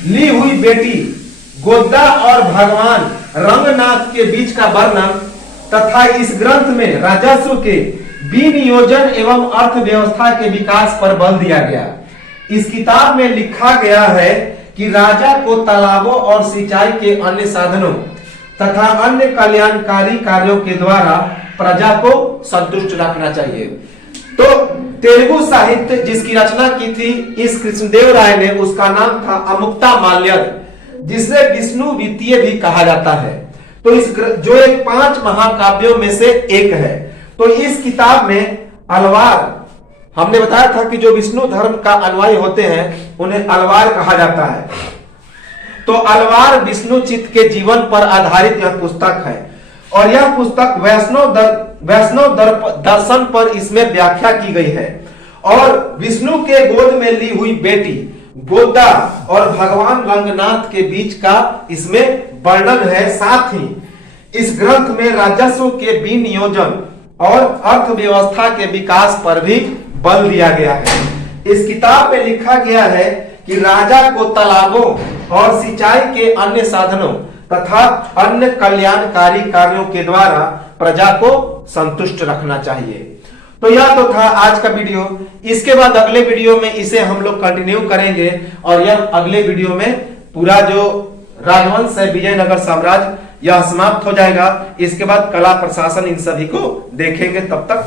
ली हुई बेटी गोद्दा और भगवान रंगनाथ के बीच का वर्णन तथा इस ग्रंथ में राजस्व के विनियोजन एवं अर्थव्यवस्था के विकास पर बल दिया गया। इस किताब में लिखा गया है कि राजा को तालाबों और सिंचाई के अन्य साधनों तथा अन्य कल्याणकारी कार्यों के द्वारा प्रजा को संतुष्ट रखना चाहिए। तो तेलुगु साहित्य जिसकी रचना की थी इस कृष्णदेव राय ने, उसका नाम था अमुक्ता माल्यद, जिसे विष्णु वित्तीय भी कहा जाता है। तो इस जो एक 5 महाकाव्यों में से एक है। तो इस किताब में अलवार, हमने बताया था कि जो विष्णु धर्म का अनुयायी होते हैं उन्हें अलवार कहा जाता है। तो अलवार विष्णु चित्त के जीवन पर आधारित यह पुस्तक है और यह पुस्तक वैष्णव दर्शन पर इसमें व्याख्या की गई है और विष्णु के गोद में ली हुई बेटी गोदा और भगवान रंगनाथ के बीच का इसमें वर्णन है। साथ ही इस ग्रंथ में राजस्व के विनियोजन और अर्थव्यवस्था के विकास पर भी बल दिया गया है। इस किताब में लिखा गया है कि राजा को तालाबों और सिंचाई के अन्य साधनों तथा अन्य कल्याणकारी कार्यों के द्वारा प्रजा को संतुष्ट रखना चाहिए। तो यह तो था आज का वीडियो। इसके बाद अगले वीडियो में इसे हम लोग कंटिन्यू करेंगे और यह अगले वीडियो में पूरा जो राजवंश है विजयनगर साम्राज्य यह समाप्त हो जाएगा। इसके बाद कला प्रशासन इन सभी को देखेंगे। तब तक